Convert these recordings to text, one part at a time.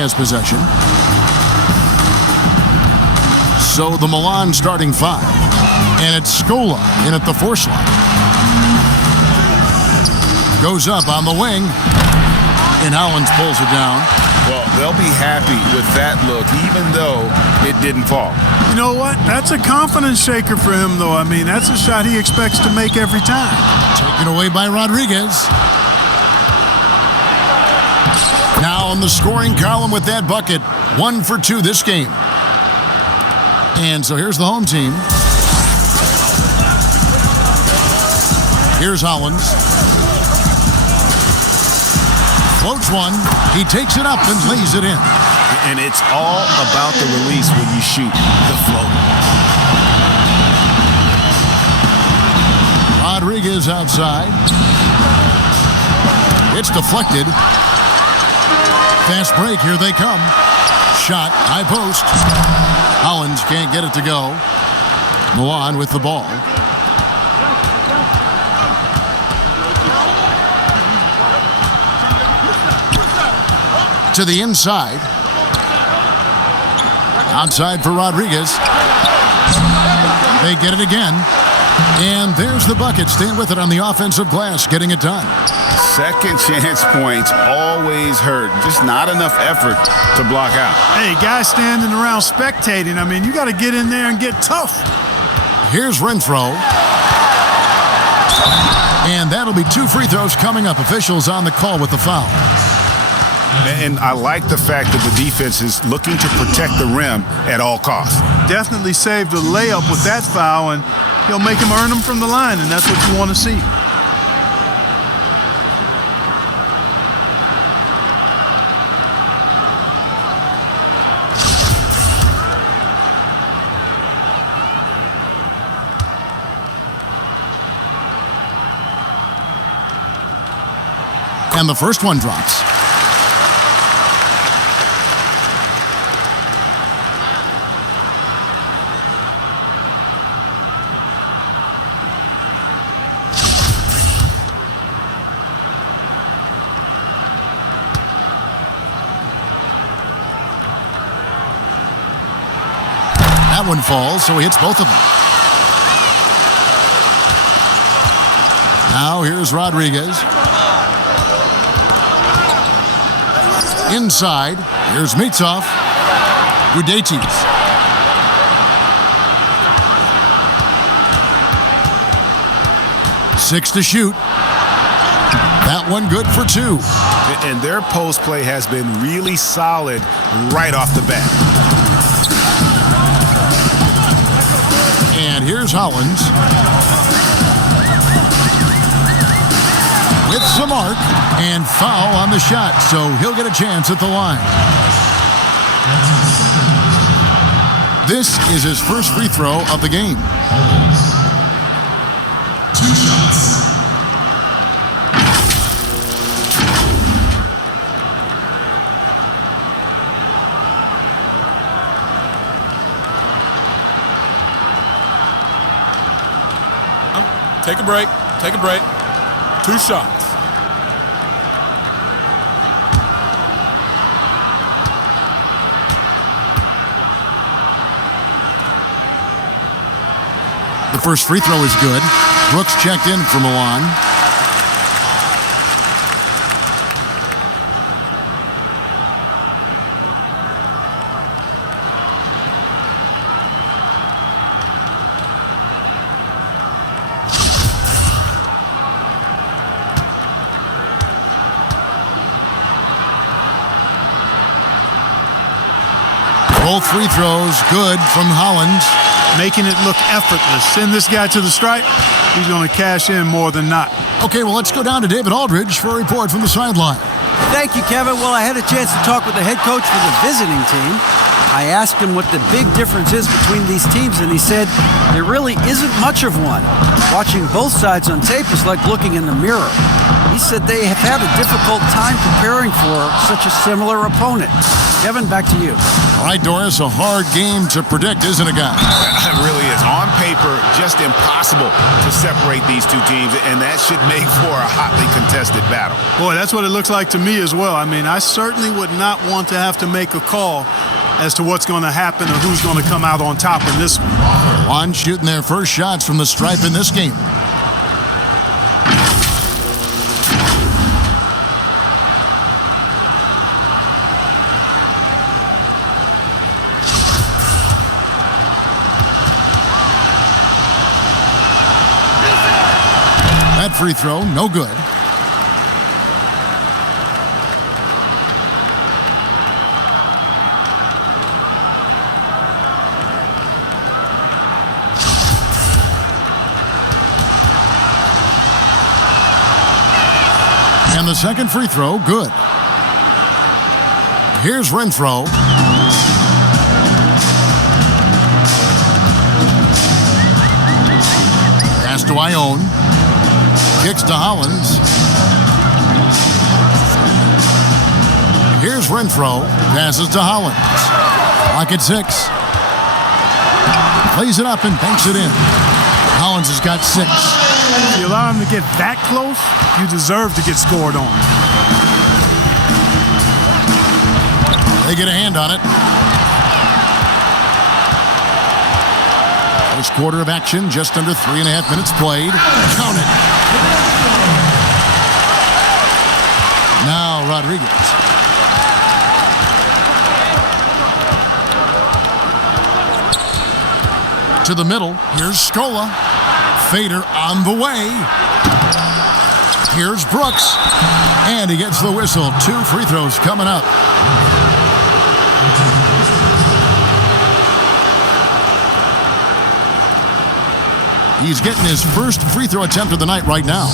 has possession. So the Milan starting 5. And it's Scola in at the 4 slot. Goes up on the wing. And Hollins pulls it down. Well, they'll be happy with that look, even though it didn't fall. You know what? That's a confidence shaker for him, though. I mean, that's a shot he expects to make every time. Taken away by Rodriguez. Now on the scoring column with that bucket. 1 for 2 this game. And so here's the home team. Here's Hollins. Floats one. He takes it up and lays it in. And it's all about the release when you shoot the float. Rodriguez outside. It's deflected. Fast break. Here they come. Shot. High post. Hollins can't get it to go. Milan with the ball. To the inside. Outside for Rodriguez. They get it again. And there's the bucket. Staying with it on the offensive glass, getting it done. Second chance points always hurt. Just not enough effort to block out. Hey, guys standing around spectating. I mean, you got to get in there and get tough. Here's Renfro. And that'll be 2 free throws coming up. Officials on the call with the foul. And I like the fact that the defense is looking to protect the rim at all costs. Definitely saved a layup with that foul, and he'll make him earn them from the line, and that's what you want to see. And the first one drops. That one falls, so he hits both of them. Now here's Rodriguez. Inside, here's Mitsov. Gudaitis. Six to shoot. That one good for 2. And their post play has been really solid right off the bat. And here's Hollins. With some arc and foul on the shot, so he'll get a chance at the line. This is his first free throw of the game. 2 shots. Take a break. Take a break. 2 shots. The first free throw is good. Brooks checked in for Milan. Both free throws good from Hollins. Making it look effortless. Send this guy to the stripe. He's going to cash in more than not. Okay, well, let's go down to David Aldridge for a report from the sideline. Thank you, Kevin. Well, I had a chance to talk with the head coach for the visiting team. I asked him what the big difference is between these teams, and he said there really isn't much of one. Watching both sides on tape is like looking in the mirror. He said they have had a difficult time preparing for such a similar opponent. Kevin, back to you. All right, Doris, a hard game to predict, isn't it, guys? It really is. On paper, just impossible to separate these two teams, and that should make for a hotly contested battle. Boy, that's what it looks like to me as well. I mean, I certainly would not want to have to make a call as to what's going to happen or who's going to come out on top in this one. One shooting their first shots from the stripe in this game. That free throw, no good. And the second free throw, good. Here's Renfro. Pass to Ione. Kicks to Hollins. Here's Renfro. Passes to Hollins. Clock at 6. Plays it up and banks it in. Hollins has got 6. If you allow him to get that close, you deserve to get scored on. They get a hand on it. First quarter of action, just under 3.5 minutes played. Count it. Now Rodriguez. To the middle. Here's Scola. Fader on the way. Here's Brooks. And he gets the whistle. 2 free throws coming up. He's getting his first free throw attempt of the night right now.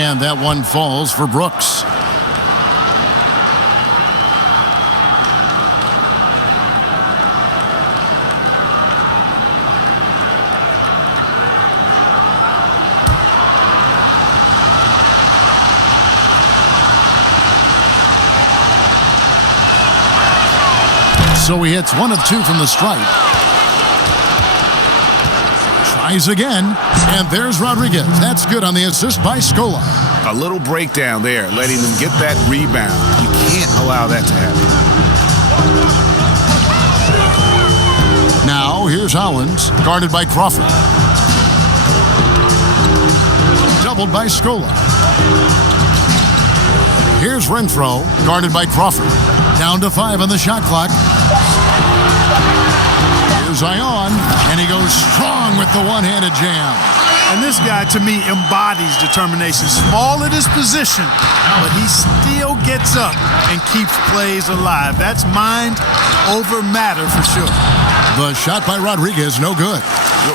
And that one falls for Brooks. So he hits 1 of 2 from the stripe. Tries again, and there's Rodriguez. That's good on the assist by Scola. A little breakdown there, letting them get that rebound. You can't allow that to happen. Now, here's Hollins, guarded by Crawford. Doubled by Scola. Here's Renfro, guarded by Crawford. Down to 5 on the shot clock. Here's Ione, and he goes strong with the one-handed jam. And this guy, to me, embodies determination. Small at his position, but he still gets up and keeps plays alive. That's mind over matter for sure. The shot by Rodriguez, no good.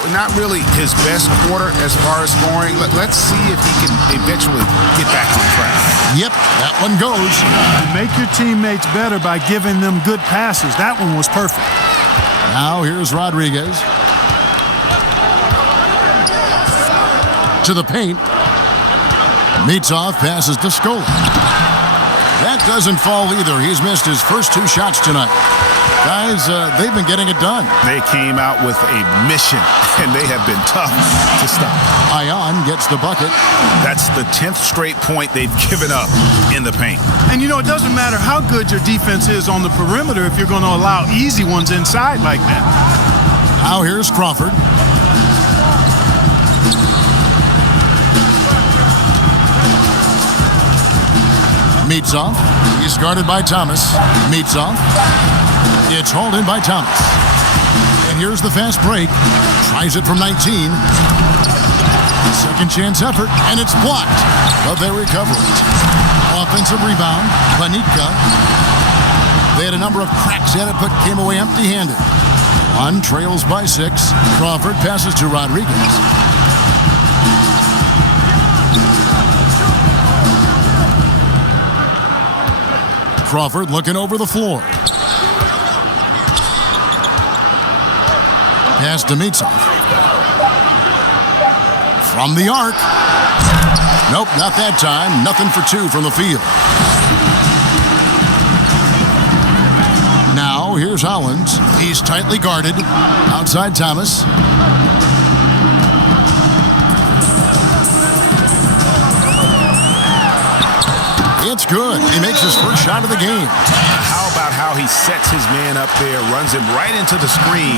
Not really his best quarter as far as scoring. Let's see if he can eventually get back on track. Yep, that one goes. You make your teammates better by giving them good passes. That one was perfect. Now here's Rodriguez. To the paint. Mitsov passes to Scola. That doesn't fall either. He's missed his first 2 shots tonight. Guys, they've been getting it done. They came out with a mission, and they have been tough to stop. Ione gets the bucket. That's the 10th straight point they've given up in the paint. And you know, it doesn't matter how good your defense is on the perimeter if you're going to allow easy ones inside like that. Now here's Crawford. Mitsov. He's guarded by Thomas. Mitsov. It's hauled in by Thomas. And here's the fast break. Tries it from 19. Second chance effort, and it's blocked. But they recover it. Offensive rebound. Panika. They had a number of cracks at it, but came away empty-handed. One trails by 6. Crawford passes to Rodriguez. Crawford looking over the floor. Pass to Mitzov. From the arc. Nope, not that time. Nothing for two from the field. Now, here's Hollins. He's tightly guarded. Outside Thomas. It's good. He makes his first shot of the game. How about how he sets his man up there, runs him right into the screen,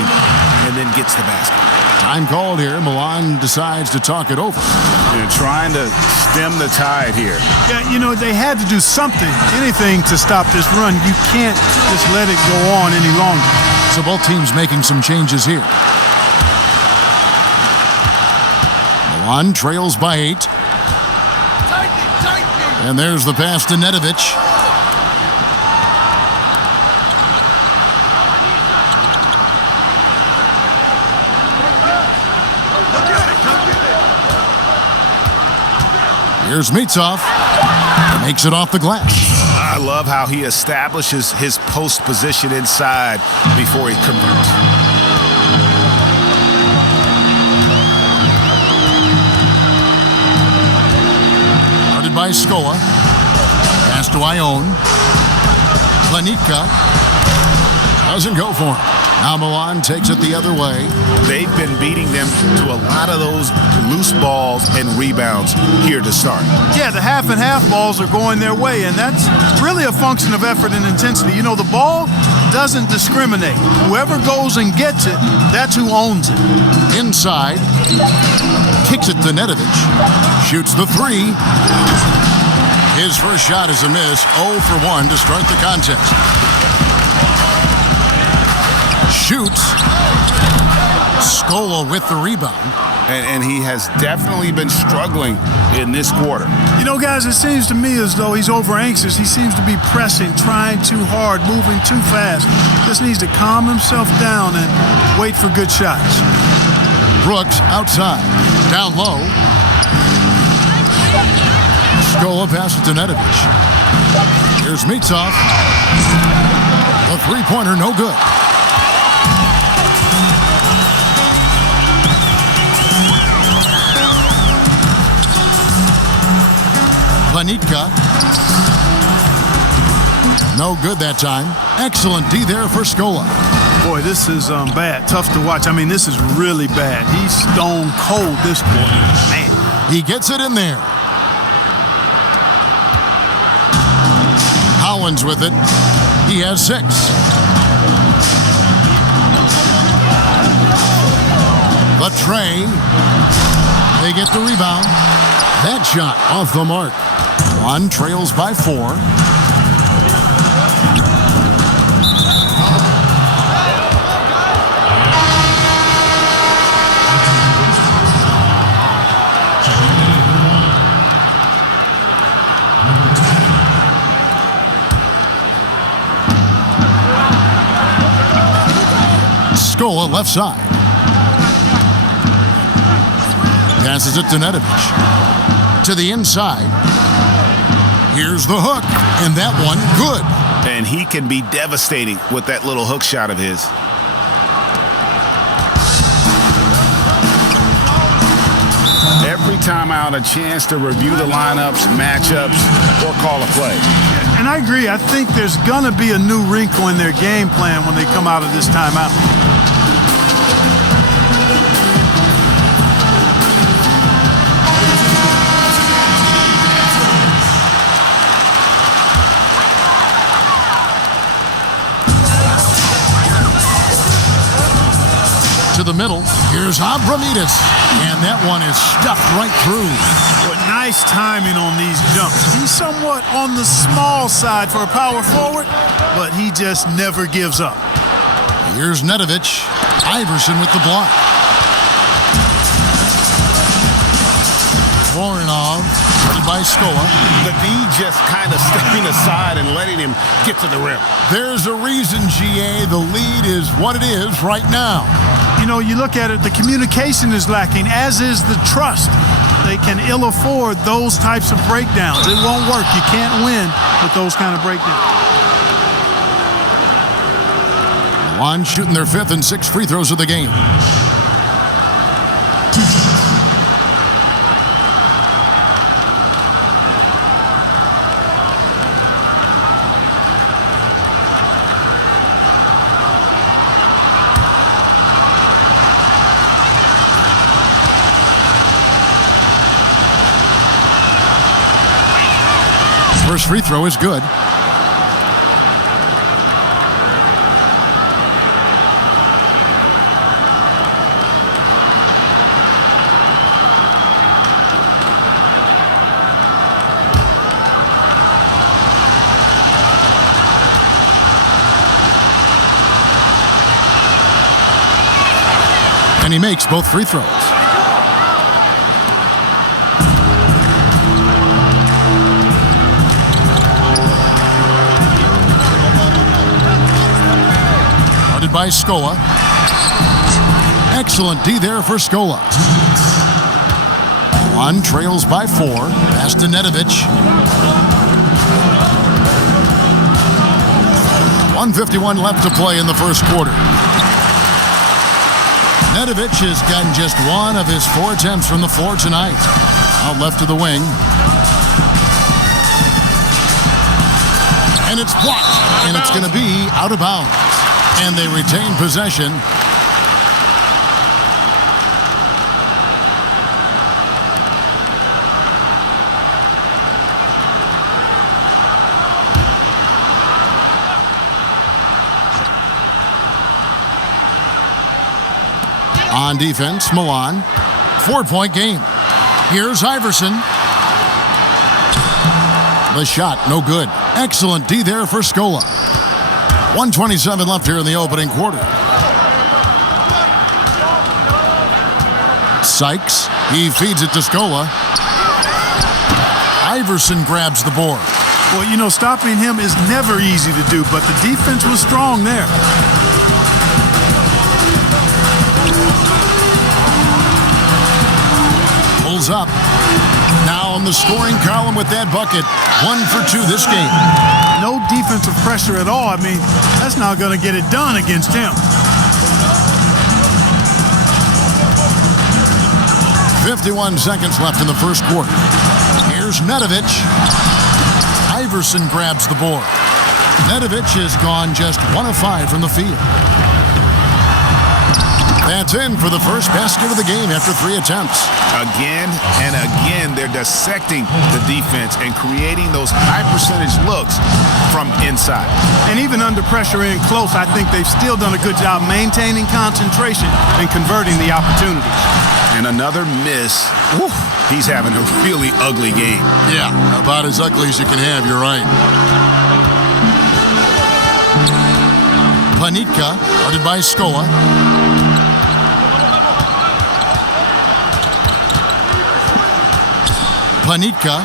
and then gets the basket? Time called here. Milan decides to talk it over. They're trying to stem the tide here. Yeah, you know, they had to do something, anything to stop this run. You can't just let it go on any longer. So both teams making some changes here. Milan trails by 8. And there's the pass to Nedovic. Here's Mitzov. Makes it off the glass. I love how he establishes his post position inside before he converts. Guarded by Scola. Pass to Ione. Planitka doesn't go for him. Now Milan takes it the other way. They've been beating them to a lot of those loose balls and rebounds here to start. Yeah, the half and half balls are going their way, and that's really a function of effort and intensity. You know, the ball doesn't discriminate. Whoever goes and gets it, that's who owns it. Inside. Kicks it to Nedovic. Shoots the 3. His first shot is a miss. 0 for 1 to start the contest. Shoots. Scola with the rebound. And he has definitely been struggling in this quarter. You know, guys, it seems to me as though he's over anxious. He seems to be pressing, trying too hard, moving too fast. Just needs to calm himself down and wait for good shots. Brooks outside. Down low. Scola passes to Nedovic. Here's Mitzov. The three-pointer, no good. Planitka. No good that time. Excellent D there for Scola. Boy, this is bad. Tough to watch. I mean, this is really bad. He's stone cold this quarter. Man. He gets it in there. Hollins with it. He has 6. The tray. They get the rebound. That shot off the mark. One trails by 4. Scola left side. Passes it to Nedovic. To the inside. Here's the hook. And that one, good. And he can be devastating with that little hook shot of his. Every time out, a chance to review the lineups, matchups, or call a play. And I agree. I think there's going to be a new wrinkle in their game plan when they come out of this timeout. To the middle. Here's Abramides. And that one is stuffed right through. But nice timing on these jumps. He's somewhat on the small side for a power forward, but he just never gives up. Here's Nedovic. Iverson with the block. Voronov, guarded by Scola. The D just kind of stepping aside and letting him get to the rim. There's a reason, GA. The lead is what it is right now. You know, you look at it, the communication is lacking, as is the trust. They can ill afford those types of breakdowns. It won't work. You can't win with those kind of breakdowns. Milan shooting their 5th and 6th free throws of the game. First free throw is good. And he makes both free throws. Guarded by Scola. Excellent D there for Scola. Milan trails by 4. Pass to Nedovic. 1:51 left to play in the first quarter. Nedovic has gotten just 1 of his 4 attempts from the floor tonight. Out left to the wing. And it's blocked. And it's going to be out of bounds. And they retain possession. On defense, Milan. 4-point game. Here's Iverson. The shot, no good. Excellent D there for Scola. 1:27 left here in the opening quarter. Sykes, he feeds it to Scola. Iverson grabs the board. Well, you know, stopping him is never easy to do, but the defense was strong there. Pulls up. Now on the scoring column with that bucket. 1 for 2 this game. No defensive pressure at all. I mean, that's not going to get it done against him. 51 seconds left in the first quarter. Here's Nedovic. Iverson grabs the board. Nedovic has gone just 1 of 5 from the field. That's in for the first basket of the game after 3 attempts. Again and again, they're dissecting the defense and creating those high-percentage looks from inside. And even under pressure in close, I think they've still done a good job maintaining concentration and converting the opportunities. And another miss. Oof, he's having a really ugly game. Yeah, about as ugly as you can have, you're right. Panitka, guarded by Scola. Panitka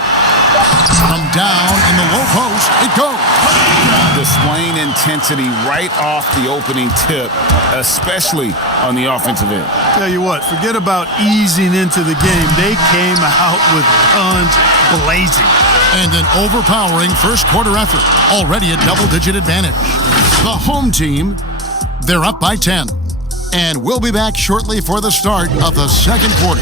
from down in the low post. It goes. Displaying intensity right off the opening tip, especially on the offensive end. Tell you what, forget about easing into the game. They came out with guns blazing. And an overpowering first quarter effort. Already a double-digit advantage. The home team, they're up by 10. And we'll be back shortly for the start of the second quarter.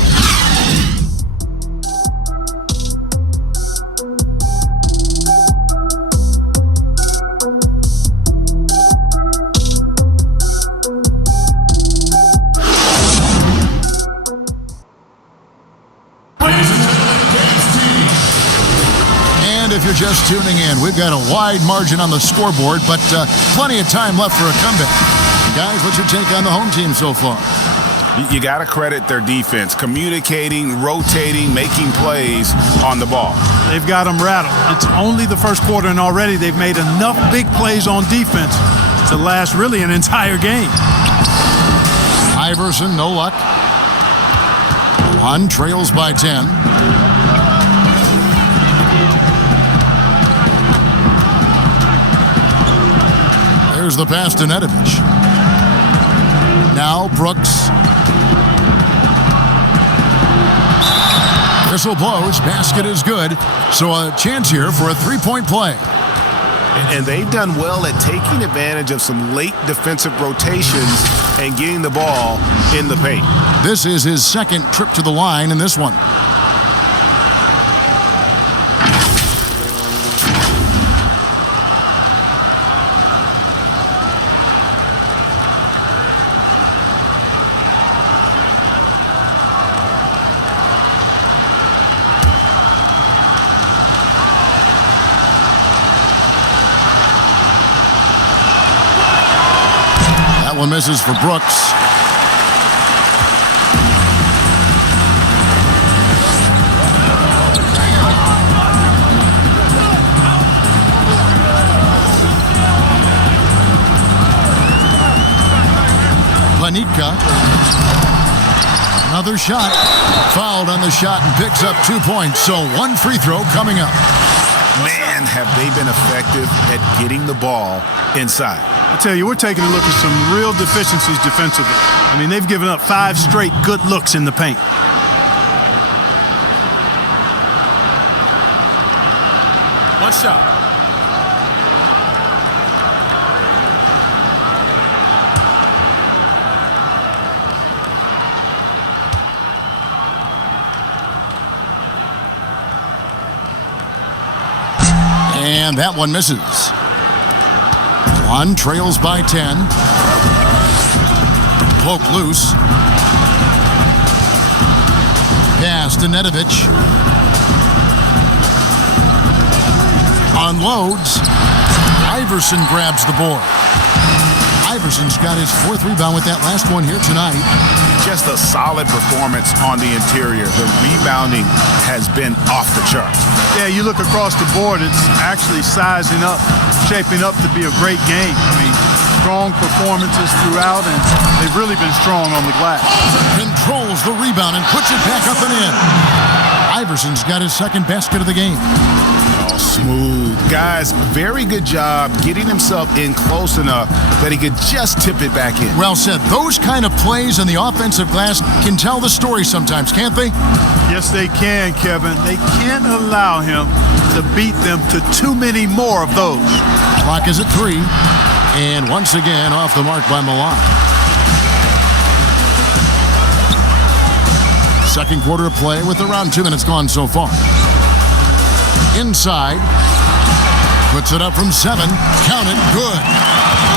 If you're just tuning in, we've got a wide margin on the scoreboard, but plenty of time left for a comeback. Guys, what's your take on the home team so far? You got to credit their defense, communicating, rotating, making plays on the ball. They've got them rattled. It's only the first quarter, and already they've made enough big plays on defense to last really an entire game. Iverson, no luck. Milan trails by 10. There's the pass to Nedovic. Now Brooks. Whistle blows. Basket is good. So a chance here for a 3-point play. And they've done well at taking advantage of some late defensive rotations and getting the ball in the paint. This is his second trip to the line in this one. One misses for Brooks. Panica. Another shot. Fouled on the shot and picks up 2 points. So one free throw coming up. Man, have they been effective at getting the ball inside. I tell you, we're taking a look at some real deficiencies defensively. I mean, they've given up 5 straight good looks in the paint. One shot. And that one misses. One trails by 10. Poke loose. Pass to Nedovic. Unloads. Iverson grabs the board. Iverson's got his 4th rebound with that last one here tonight. Just a solid performance on the interior. The rebounding has been off the charts. Yeah, you look across the board, it's actually sizing up, shaping up to be a great game. I mean, strong performances throughout, and they've really been strong on the glass. Controls the rebound and puts it back up and in. Iverson's got his 2nd basket of the game. Oh, smooth. Guys, very good job getting himself in close enough that he could just tip it back in. Well said. Those kind of plays in the offensive glass can tell the story sometimes, can't they? Yes, they can, Kevin. They can't allow him to beat them to too many more of those. Clock is at 3. And once again, off the mark by Milan. Second quarter of play with around 2 minutes gone so far. Inside. Puts it up from 7. Count it. Good.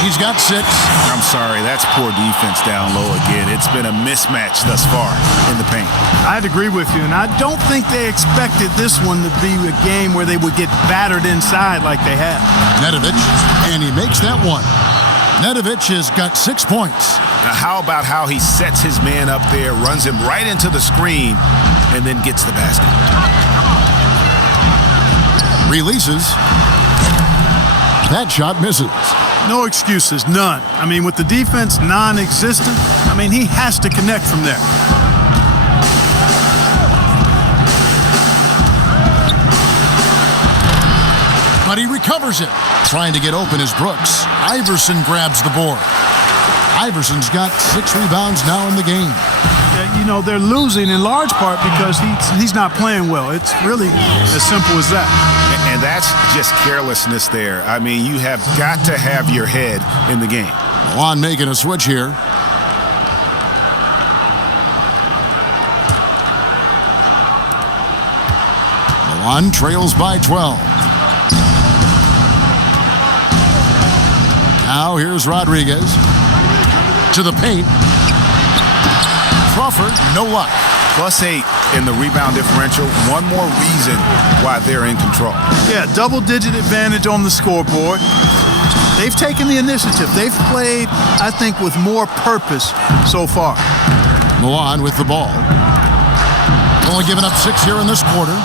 He's got 6. I'm sorry, that's poor defense down low again. It's been a mismatch thus far in the paint. I'd agree with you, and I don't think they expected this one to be a game where they would get battered inside like they have. Nedovic, and he makes that one. Nedovic has got 6 points. Now, how about how he sets his man up there, runs him right into the screen, and then gets the basket? Releases. That shot misses. No excuses, none. I mean, with the defense non-existent, I mean, he has to connect from there. But he recovers it. Trying to get open is Brooks. Iverson grabs the board. Iverson's got 6 rebounds now in the game. You know, they're losing in large part because he's not playing well. It's really as simple as that. And that's just carelessness there. I mean, you have got to have your head in the game. Milan making a switch here. Milan trails by 12. Now here's Rodriguez. To the paint. Crawford, no luck. +8 in the rebound differential. One more reason why they're in control. Yeah, double-digit advantage on the scoreboard. They've taken the initiative. They've played, I think, with more purpose so far. Milan with the ball. Only giving up 6 here in this quarter.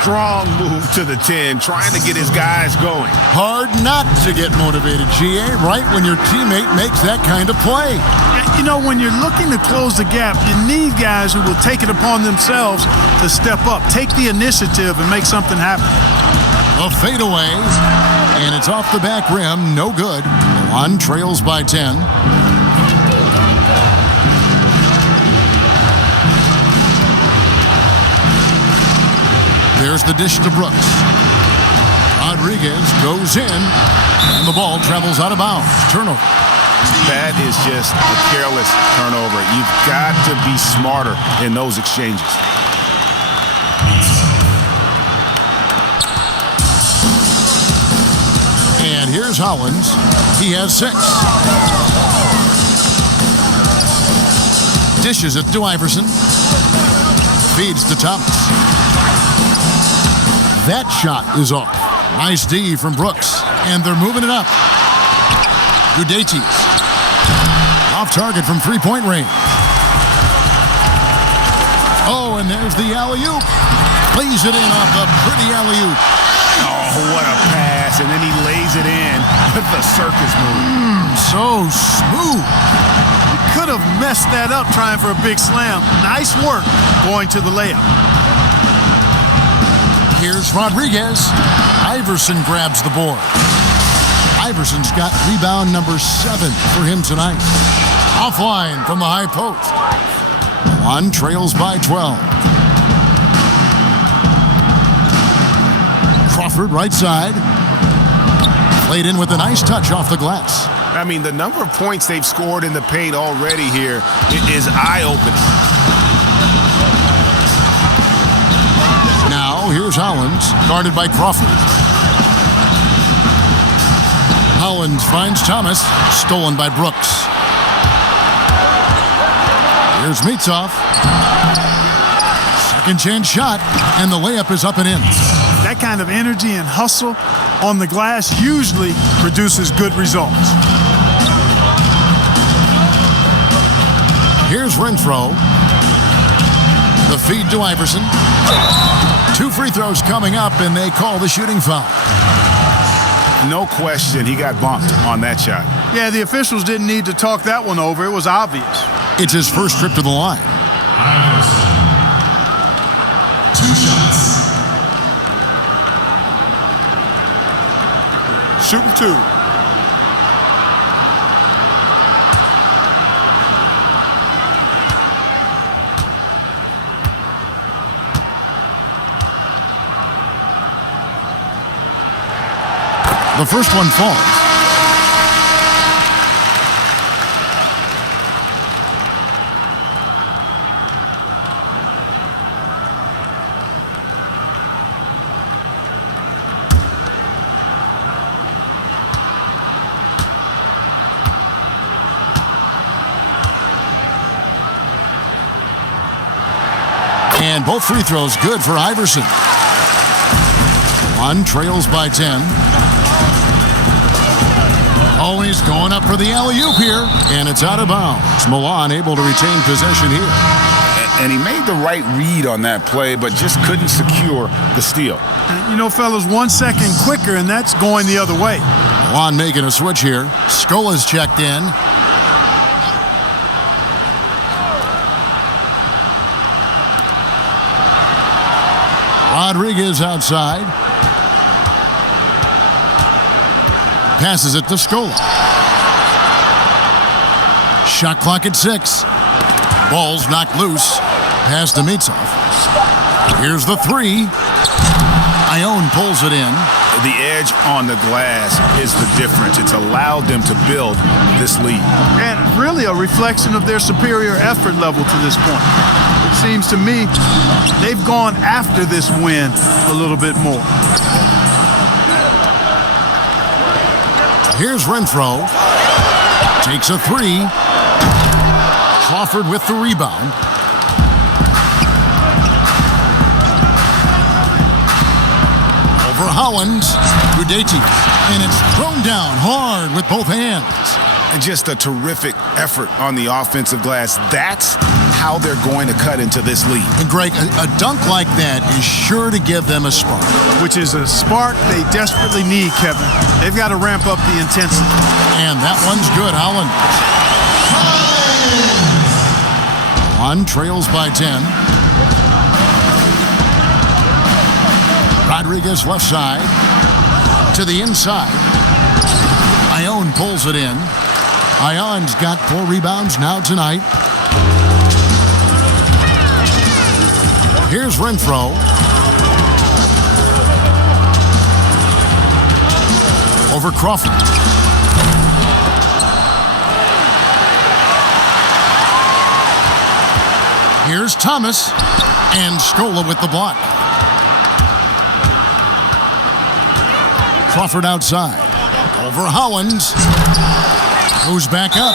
Strong move to the 10, trying to get his guys going. Hard not to get motivated, GA, right when your teammate makes that kind of play. You know, when you're looking to close the gap, you need guys who will take it upon themselves to step up, take the initiative, and make something happen. A fadeaway, and it's off the back rim, no good. Milan trails by 10. There's the dish to Brooks. Rodriguez goes in, and the ball travels out of bounds. Turnover. That is just a careless turnover. You've got to be smarter in those exchanges. And here's Hollins. He has 6. Dishes it to Iverson. Feeds to Thomas. That shot is off. Nice D from Brooks. And they're moving it up. Gudetis. Off target from three-point range. Oh, and there's the alley-oop. Lays it in off the pretty alley-oop. Oh, what a pass. And then he lays it in with the circus move. So smooth. Could have messed that up trying for a big slam. Nice work going to the layup. Here's Rodriguez. Iverson grabs the board. Iverson's got rebound number 7 for him tonight. Offline from the high post. Milan trails by 12. Crawford right side. Played in with a nice touch off the glass. I mean, the number of points they've scored in the paint already here is eye-opening. Now, here's Hollins, guarded by Crawford. Hollins finds Thomas, stolen by Brooks. Here's Mitsov. Second chance shot, and the layup is up and in. That kind of energy and hustle on the glass usually produces good results. Here's Renfro. The feed to Iverson. 2 free throws coming up, and they call the shooting foul. No question, he got bumped on that shot. Yeah, the officials didn't need to talk that one over. It was obvious. It's his first trip to the line. 2 shots. Shooting 2. The first one falls. And both free throws good for Iverson. One trails by 10. Oh, he's going up for the alley-oop here, and it's out of bounds. Milan able to retain possession here. And he made the right read on that play, but just couldn't secure the steal. You know, fellas, 1 second quicker, and that's going the other way. Milan making a switch here. Scola's checked in. Rodriguez outside. Passes it to Scola. Shot clock at 6. Ball's knocked loose. Pass to Mitsov. Here's the 3. Ione pulls it in. The edge on the glass is the difference. It's allowed them to build this lead. And really a reflection of their superior effort level to this point. It seems to me they've gone after this win a little bit more. Here's Renfro. Takes a 3. Crawford with the rebound. Over Hollins. Gudetis. And it's thrown down hard with both hands. And just a terrific effort on the offensive glass. That's how they're going to cut into this lead. And Greg, a dunk like that is sure to give them a spark. Which is a spark they desperately need, Kevin. They've got to ramp up the intensity. And that one's good, Hollins. One trails by 10. Rodriguez left side. To the inside. Ione pulls it in. Ione's got 4 rebounds now tonight. Here's Renfro. over Crawford. Here's Thomas, and Scola with the block. Crawford outside, over Howlands, goes back up.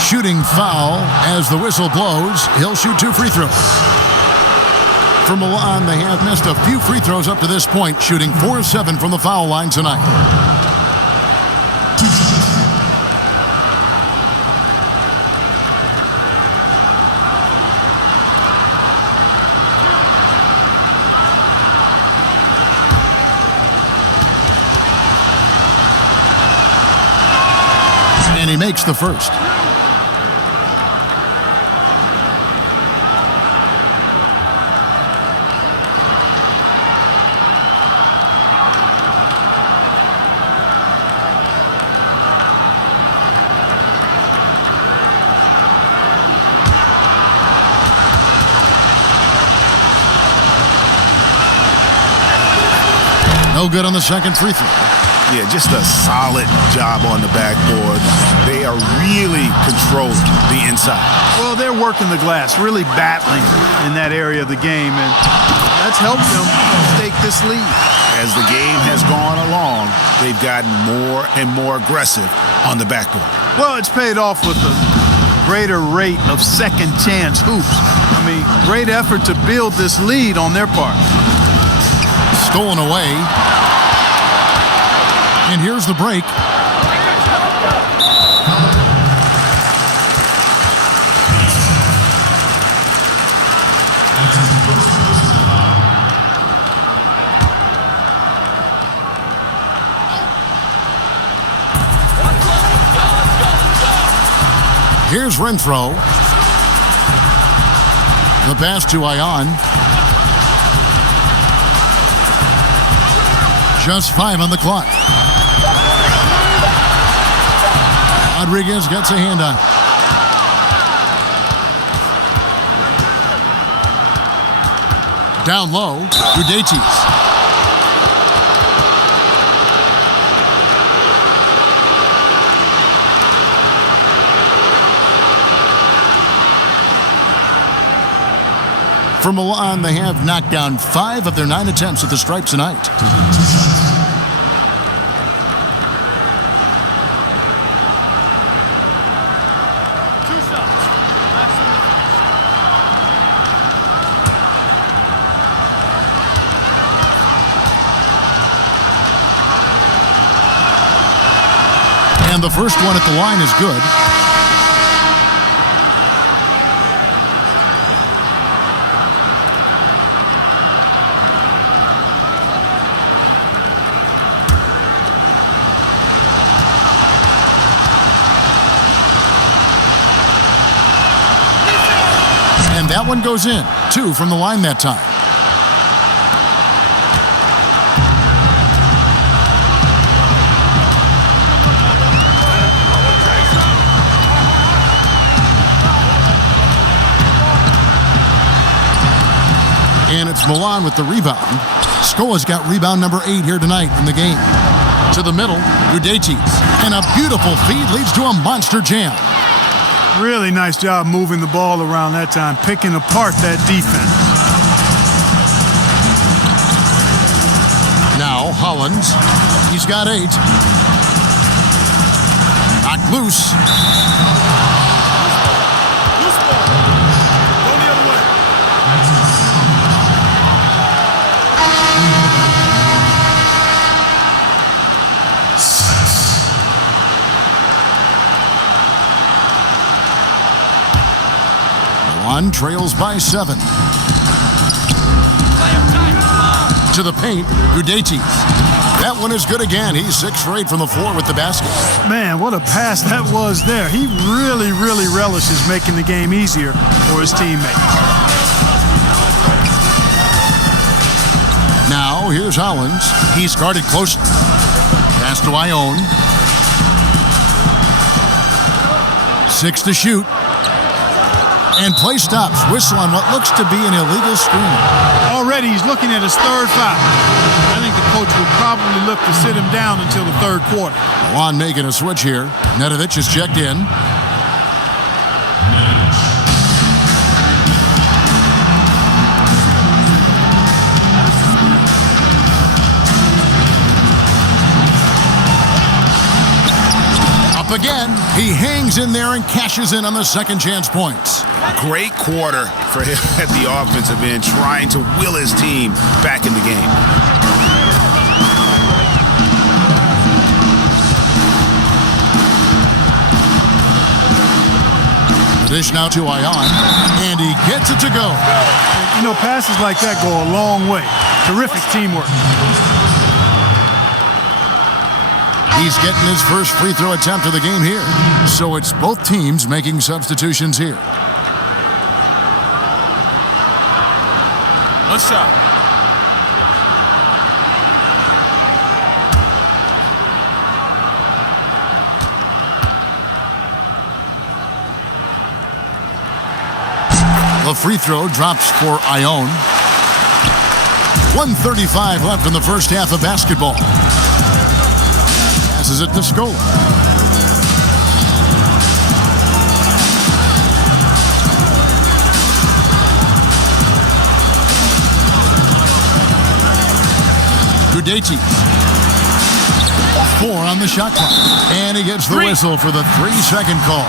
Shooting foul as the whistle blows. He'll shoot 2 free throws. For Milan, they have missed a few free throws up to this point, shooting 4-7 from the foul line tonight. 2 shots. And he makes the first. No good on the second free throw. Yeah, just a solid job on the backboard. They are really controlling the inside. Well, they're working the glass, really battling in that area of the game, and that's helped them stake this lead. As the game has gone along, they've gotten more and more aggressive on the backboard. Well, it's paid off with a greater rate of second chance hoops. I mean, great effort to build this lead on their part. Stolen away. And here's the break. Here's Renfro. The pass to Ion. Just 5 on the clock. Rodriguez gets a hand on. Down low, Udetis. For Milan, they have knocked down 5 of their 9 attempts at the stripe tonight. 2 shots. And the first one at the line is good. And that one goes in. 2 from the line that time. And it's Milan with the rebound. Scola's got rebound number 8 here tonight in the game. To the middle, Udetis. And a beautiful feed leads to a monster jam. Really nice job moving the ball around that time, picking apart that defense. Now Hollins. He's got 8. Knocked loose. Milan trails by 7. To the paint, Udetis. That one is good again. He's 6 for 8 from the floor with the basket. Man, what a pass that was there. He really relishes making the game easier for his teammates. Now, here's Hollins. He's guarded close. Pass to Ione. 6 to shoot. And play stops. Whistle on what looks to be an illegal screen. Already he's looking at his third foul. I think the coach will probably look to sit him down until the third quarter. Milan making a switch here. Nedovic is checked in. Again, he hangs in there and cashes in on the second chance points. Great quarter for him at the offensive end, trying to will his team back in the game. The dish now to Ion, and he gets it to go. You know, passes like that go a long way. Terrific teamwork. He's getting his first free throw attempt of the game here. So it's both teams making substitutions here. A shot. The free throw drops for Ion. 1:35 left in the first half of basketball. Passes it to Scola. Gudeti. 4 on the shot clock. And he gets the whistle for the 3-second call.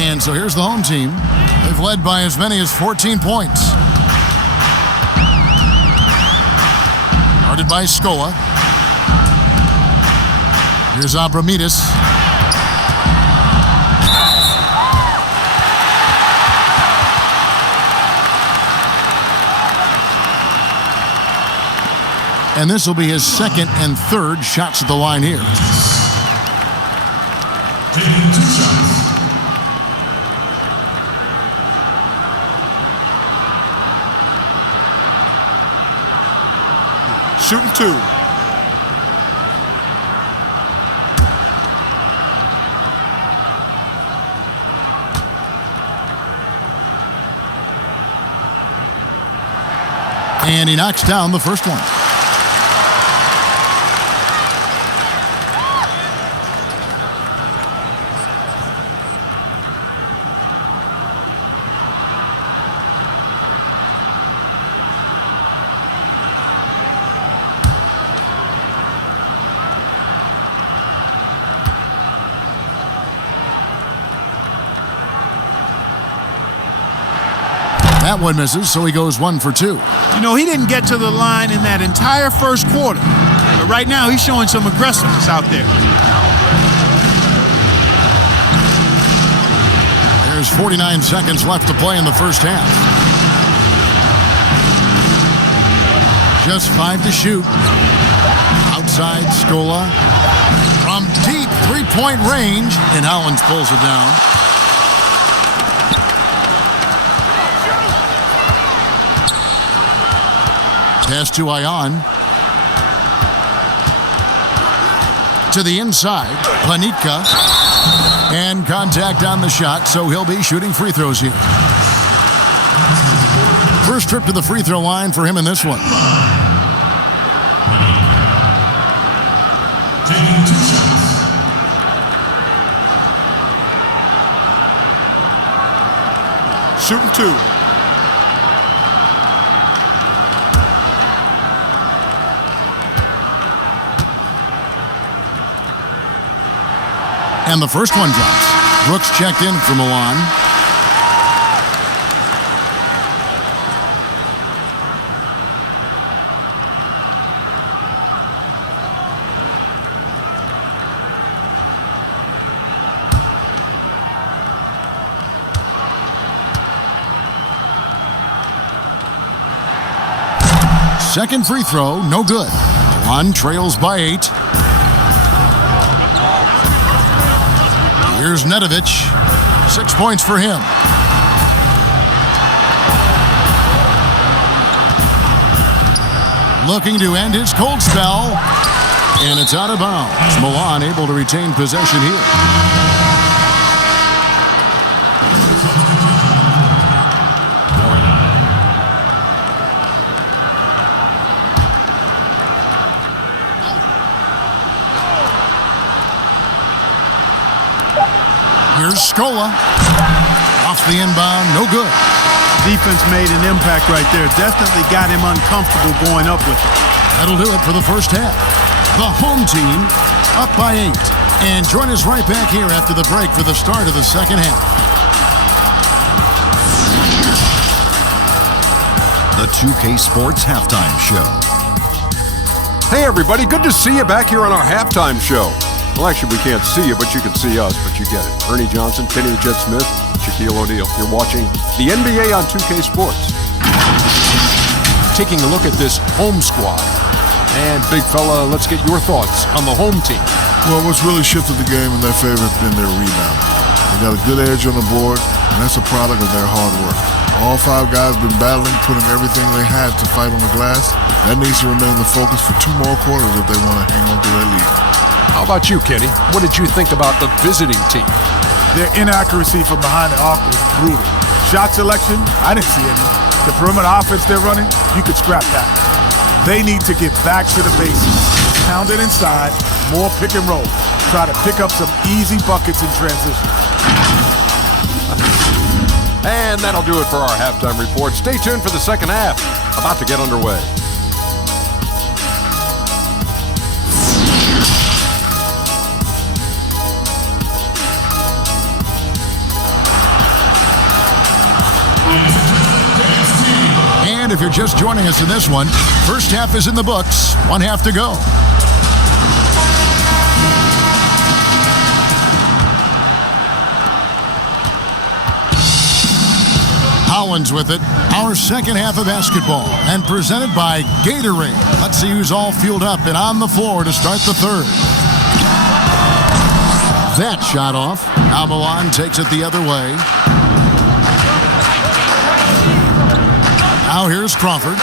And so here's the home team. They've led by as many as 14 points. Guarded by Scola. Here's Abramides. And this will be his second and third shots at the line here. Taking 2 shots. Shooting 2. And he knocks down the first one. That one misses, so he goes 1 for 2. You know, he didn't get to the line in that entire first quarter. But right now, he's showing some aggressiveness out there. There's 49 seconds left to play in the first half. Just 5 to shoot. Outside, Scola. From deep three-point range, and Hollins pulls it down. Pass to Ion. To the inside, Planitka. And contact on the shot, so he'll be shooting free throws here. First trip to the free throw line for him in this one. Taking 2 shots. Shooting 2. And the first one drops. Brooks checked in for Milan. Second free throw, no good. Milan trails by 8. Here's Nedovic. 6 points for him. looking to end his cold spell. And it's out of bounds. Milan able to retain possession here. Here's Scola. Off the inbound, no good. Defense made an impact right there. Definitely got him uncomfortable going up with it. That'll do it for the first half. The home team up by 8. And join us right back here after the break for the start of the second half. The 2K Sports Halftime Show. Hey everybody, good to see you back here on our halftime show. Well, actually, we can't see you, but you can see us, but you get it. Ernie Johnson, Kenny the Jet Smith, Shaquille O'Neal. You're watching the NBA on 2K Sports. Taking a look at this home squad. And, big fella, let's get your thoughts on the home team. Well, what's really shifted the game in their favor has been their rebound. They got a good edge on the board, and that's a product of their hard work. All 5 guys have been battling, putting everything they had to fight on the glass. That needs to remain the focus for 2 more quarters if they want to hang on to their lead. How about you, Kenny? What did you think about the visiting team? Their inaccuracy from behind the arc was brutal. Shot selection, I didn't see any. The perimeter offense they're running, you could scrap that. They need to get back to the basics. Pound it inside, more pick and roll. Try to pick up some easy buckets in transition. And that'll do it for our halftime report. Stay tuned for the second half. About to get underway. And if you're just joining us in this one, first half is in the books. 1 half to go. Collins with it. Our second half of basketball. And presented by Gatorade. Let's see who's all fueled up and on the floor to start the third. That shot off. Now Milan takes it the other way. Now here's Crawford.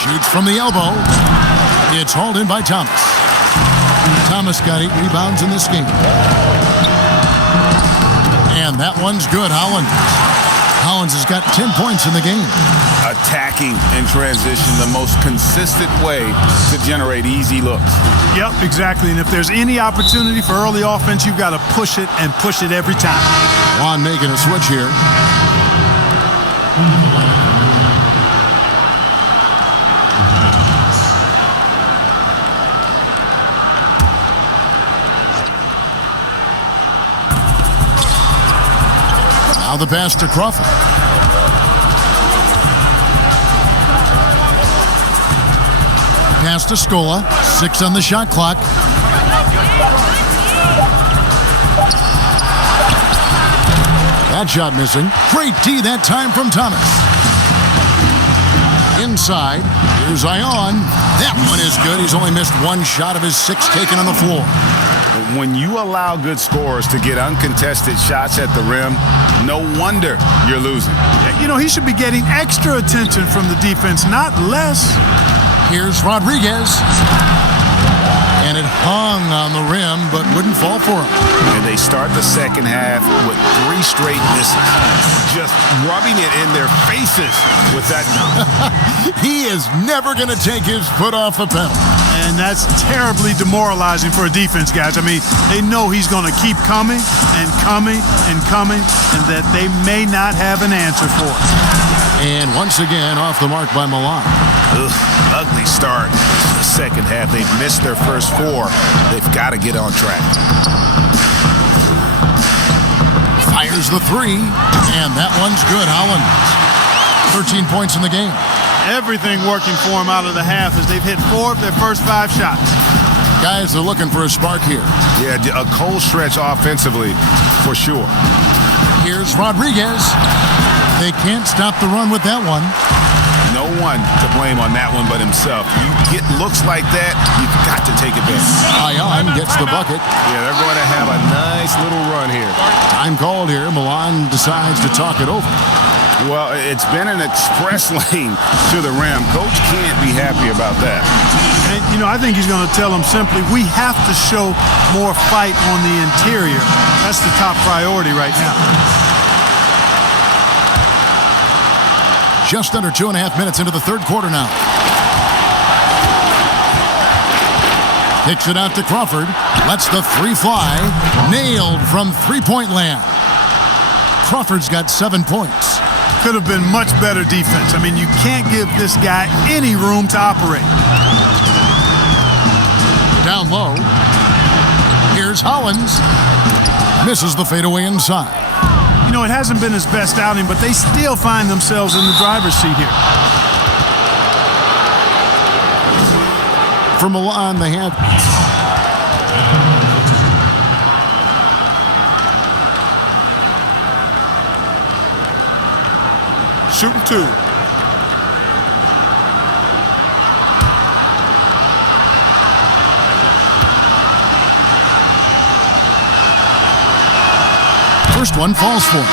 Shoots from the elbow. It's hauled in by Thomas. Thomas got 8 rebounds in this game. And that one's good, Hollins. Hollins has got 10 points in the game. Attacking in transition, the most consistent way to generate easy looks. Yep, exactly. And if there's any opportunity for early offense, you've got to push it and push it every time. Juan making a switch here. Now the pass to Crawford. Pass to Scola. 6 on the shot clock. That shot missing. Great D that time from Thomas. Inside. Here's Zion. That one is good. He's only missed 1 shot of his 6 taken on the floor. When you allow good scorers to get uncontested shots at the rim, no wonder you're losing. You know, he should be getting extra attention from the defense, not less. Here's Rodriguez. And it hung on the rim, but wouldn't fall for him. And they start the second half with 3 straight misses. Just rubbing it in their faces with that number. He is never going to take his foot off the pedal. And that's terribly demoralizing for a defense, guys. I mean, they know he's going to keep coming and coming and coming, and that they may not have an answer for it. And once again, off the mark by Milan. Ugh, ugly start. The second half, they've missed their first 4. They've got to get on track. Fires the 3, and that one's good. Hollins. 13 points in the game. Everything working for him out of the half as they've hit 4 of their first 5 shots. Guys are looking for a spark here. Yeah, a cold stretch offensively, for sure. Here's Rodriguez. They can't stop the run with that one. No one to blame on that one but himself. You get looks like that, you've got to take advantage. Zion gets the bucket. Yeah, they're going to have a nice little run here. Time called here. Milan decides to talk it over. Well, it's been an express lane to the rim. Coach can't be happy about that. And, I think he's going to tell them simply, we have to show more fight on the interior. That's the top priority right now. Just under 2.5 minutes into the third quarter now. Kicks it out to Crawford. Lets the three fly. Nailed from three-point land. Crawford's got 7 points. Could have been much better defense. I mean, you can't give this guy any room to operate. Down low. Here's Hollins. Misses the fadeaway inside. It hasn't been his best outing, but they still find themselves in the driver's seat here. For Milan, they have Shooting 2. first one falls for him.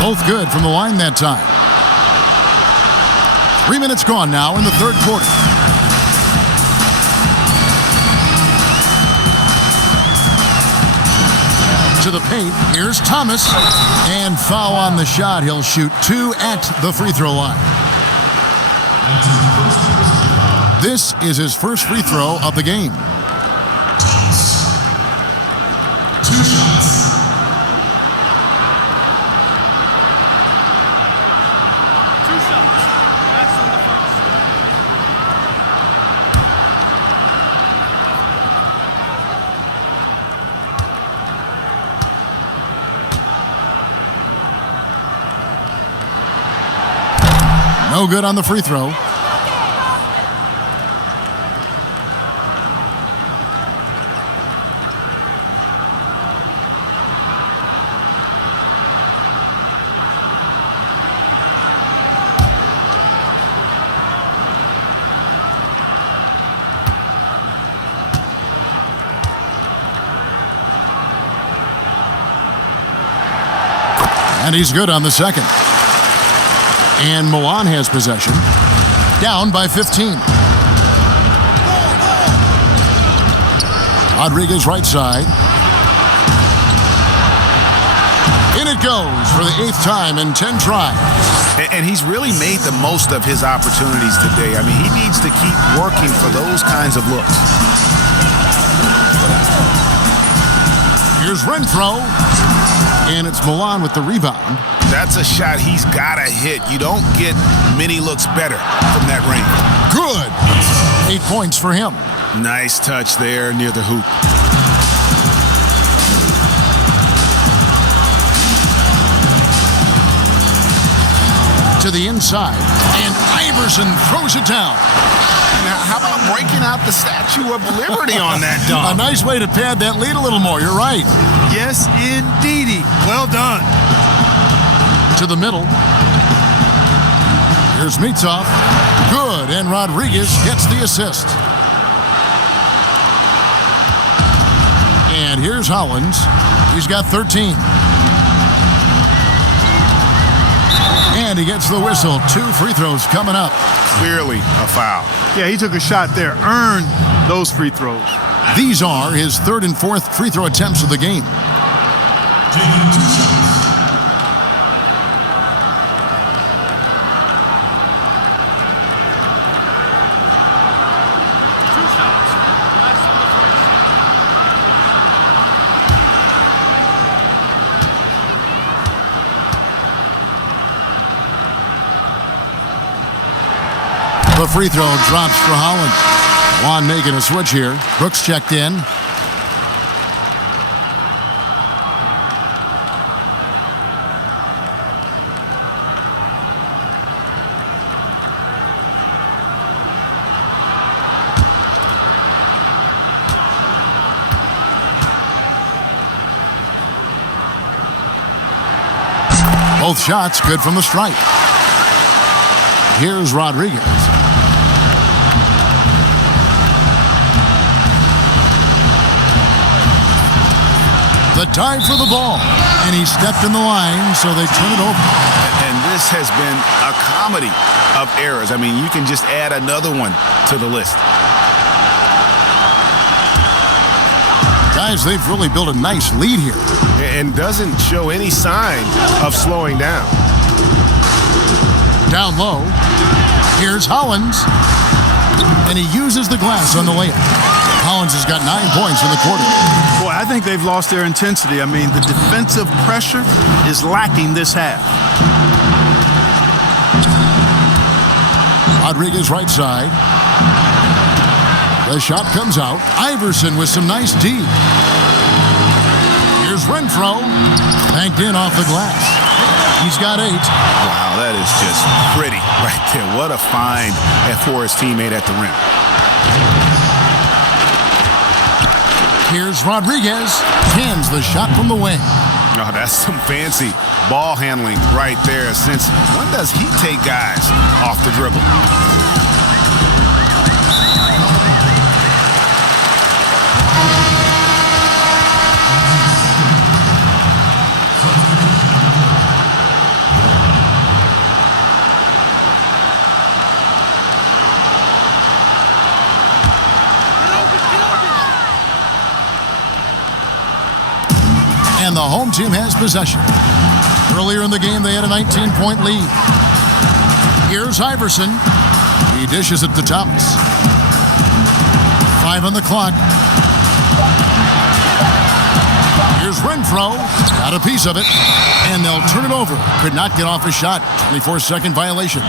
Both good from the line that time. 3 minutes gone now in the third quarter. To the paint, here's Thomas. And foul on the shot. He'll shoot 2 at the free throw line. This is his first free throw of the game. 2 shots. No good on the free throw. And he's good on the second. And Milan has possession. Down by 15. Rodriguez right side. In it goes for the 8th time in 10 tries. And he's really made the most of his opportunities today. I mean, he needs to keep working for those kinds of looks. Here's Renfro. And it's Milan with the rebound. That's a shot he's got to hit. You don't get many looks better from that range. Good. 8 points for him. Nice touch there near the hoop. To the inside. And Iverson throws it down. Now, how about breaking out the Statue of Liberty on that dunk? A nice way to pad that lead a little more. You're right. Yes, indeedy. Well done. To the middle. Here's Mitov. Good, and Rodriguez gets the assist. And here's Hollins. He's got 13. And he gets the whistle. 2 free throws coming up. Clearly a foul. Yeah, he took a shot there. Earned those free throws. These are his 3rd and 4th free throw attempts of the game. Taking 2 shots. The free throw drops for Holland. Juan making a switch here. Brooks checked in. Both shots good from the stripe. Here's Rodriguez. The dive for the ball, and he stepped in the line, so they turn it over. And this has been a comedy of errors. I mean, you can just add another one to the list. Guys, they've really built a nice lead here. And doesn't show any sign of slowing down. Down low, here's Hollins, and he uses the glass on the layup. Hollins has got 9 points in the quarter. Boy, I think they've lost their intensity. I mean, the defensive pressure is lacking this half. Rodriguez right side. The shot comes out. Iverson with some nice D. Here's Renfro. Banked in off the glass. He's got 8. Wow, that is just pretty right there. What a find for his teammate at the rim. Here's Rodriguez. Hands the shot from the wing. Oh, that's some fancy ball handling right there. Since when does he take guys off the dribble? And the home team has possession. Earlier in the game, they had a 19-point lead. Here's Iverson. He dishes it to Thomas. 5 on the clock. Here's Renfro. Got a piece of it. And they'll turn it over. Could not get off a shot. 24-second violation.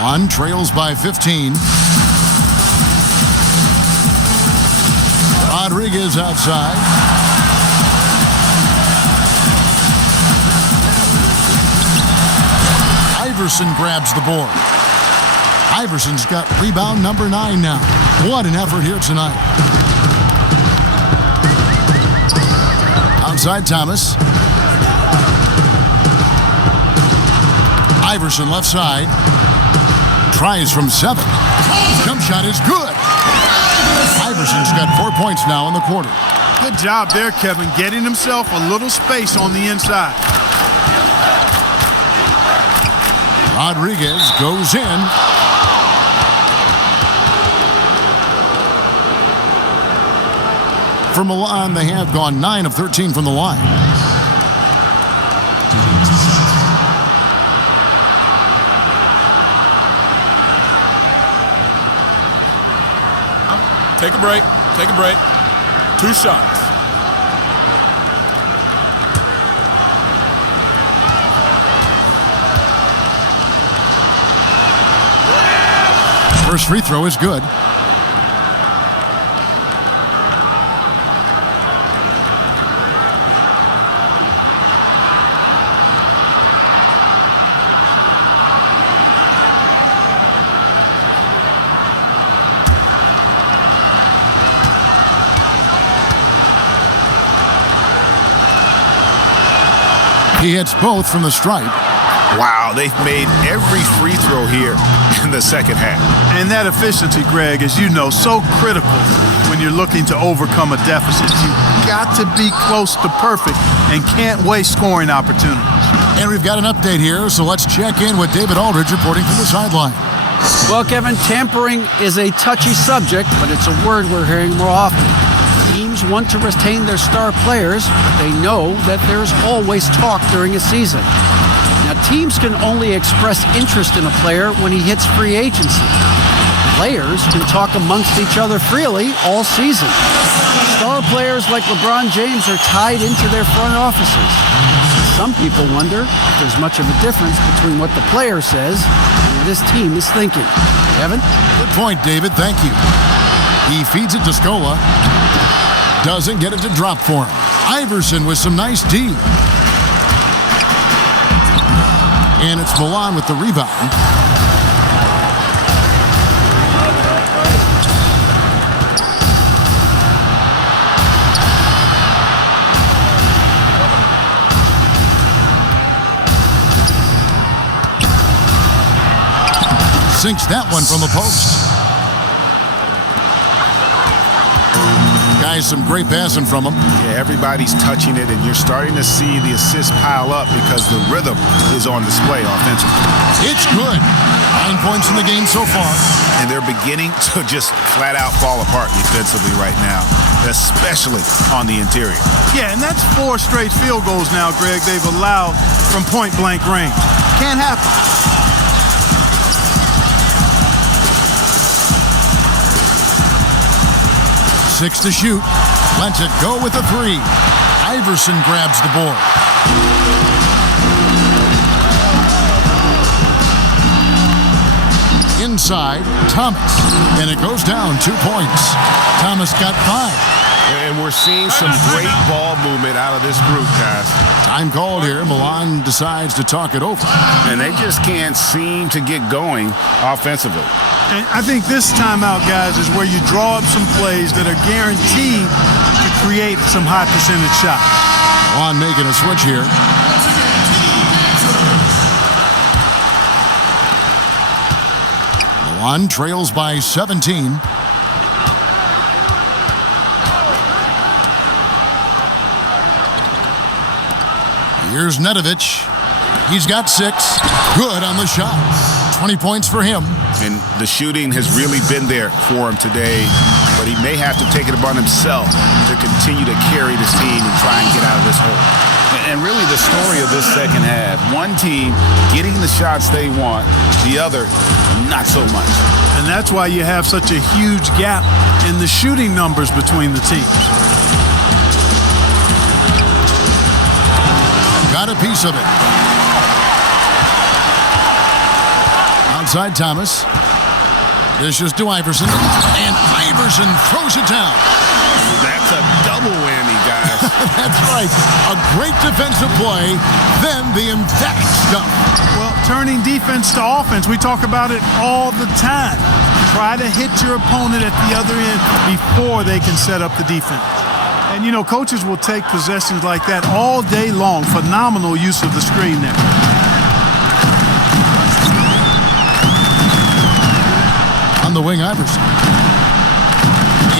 Milan trails by 15. Rodriguez outside. Iverson grabs the board. Iverson's got rebound number 9 now. What an effort here tonight. Outside Thomas. Iverson left side. Tries from 7. Jump shot is good. Iverson's got 4 points now in the quarter. Good job there, Kevin, getting himself a little space on the inside. Rodriguez goes in. For Milan, they have gone 9 of 13 from the line. Take a break. Take a break. 2 shots. First free throw is good. He hits both from the stripe. Wow, they've made every free throw here in the second half. And that efficiency, Greg, as you know, so critical when you're looking to overcome a deficit. You've got to be close to perfect and can't waste scoring opportunities. And we've got an update here, so let's check in with David Aldridge reporting from the sideline. Well, Kevin, tampering is a touchy subject, but it's a word we're hearing more often. Teams want to retain their star players, but they know that there's always talk during a season. Now, teams can only express interest in a player when he hits free agency. Players can talk amongst each other freely all season. Star players like LeBron James are tied into their front offices. Some people wonder if there's much of a difference between what the player says and what his team is thinking. Kevin? Good point, David. Thank you. He feeds it to Scola. Doesn't get it to drop for him. Iverson with some nice D. And it's Milan with the rebound. Sinks that one from the post. Guys, some great passing from him. Yeah, everybody's touching it, and you're starting to see the assists pile up because the rhythm is on display offensively. It's good. 9 points in the game so far. And they're beginning to just flat out fall apart defensively right now, especially on the interior. Yeah, and that's 4 straight field goals now, Greg, they've allowed from point-blank range. Can't happen. Six to shoot. Lets it go with a 3. Iverson grabs the board. Inside, Thomas. And it goes down 2 points. Thomas got 5. And we're seeing some great ball movement out of this group, guys. Time called here. Milan decides to talk it over. And they just can't seem to get going offensively. And I think this timeout, guys, is where you draw up some plays that are guaranteed to create some high percentage shots. Milan making a switch here. Milan trails by 17. Here's Nedovic. He's got 6. Good on the shot. 20 points for him. And the shooting has really been there for him today, but he may have to take it upon himself to continue to carry this team and try and get out of this hole. And really the story of this second half, one team getting the shots they want, the other not so much. And that's why you have such a huge gap in the shooting numbers between the teams. Got a piece of it. Outside Thomas. Dishes to Iverson. And Iverson throws it down. That's a double whammy, guys. That's right. A great defensive play, then the emphatic stuff. Well, turning defense to offense, we talk about it all the time. Try to hit your opponent at the other end before they can set up the defense. And, you know, coaches will take possessions like that all day long. Phenomenal use of the screen there. On the wing, Iverson.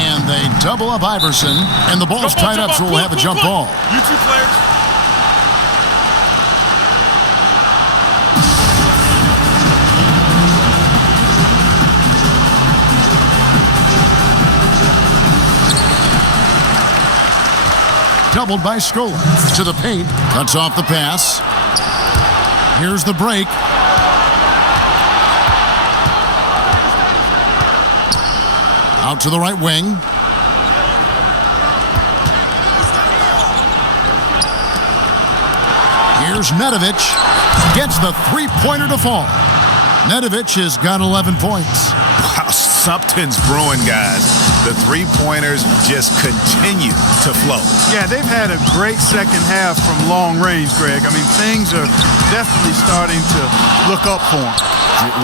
And they double up Iverson, and the ball's tied up, so we'll have a jump ball. You two players. Doubled by Scola. To the paint. Cuts off the pass. Here's the break. Out to the right wing. Here's Nedovic. Gets the three-pointer to fall. Nedovic has got 11 points. Wow, something's brewing, guys. The three-pointers just continue to flow. Yeah, they've had a great second half from long range, Greg. I mean, things are definitely starting to look up for him.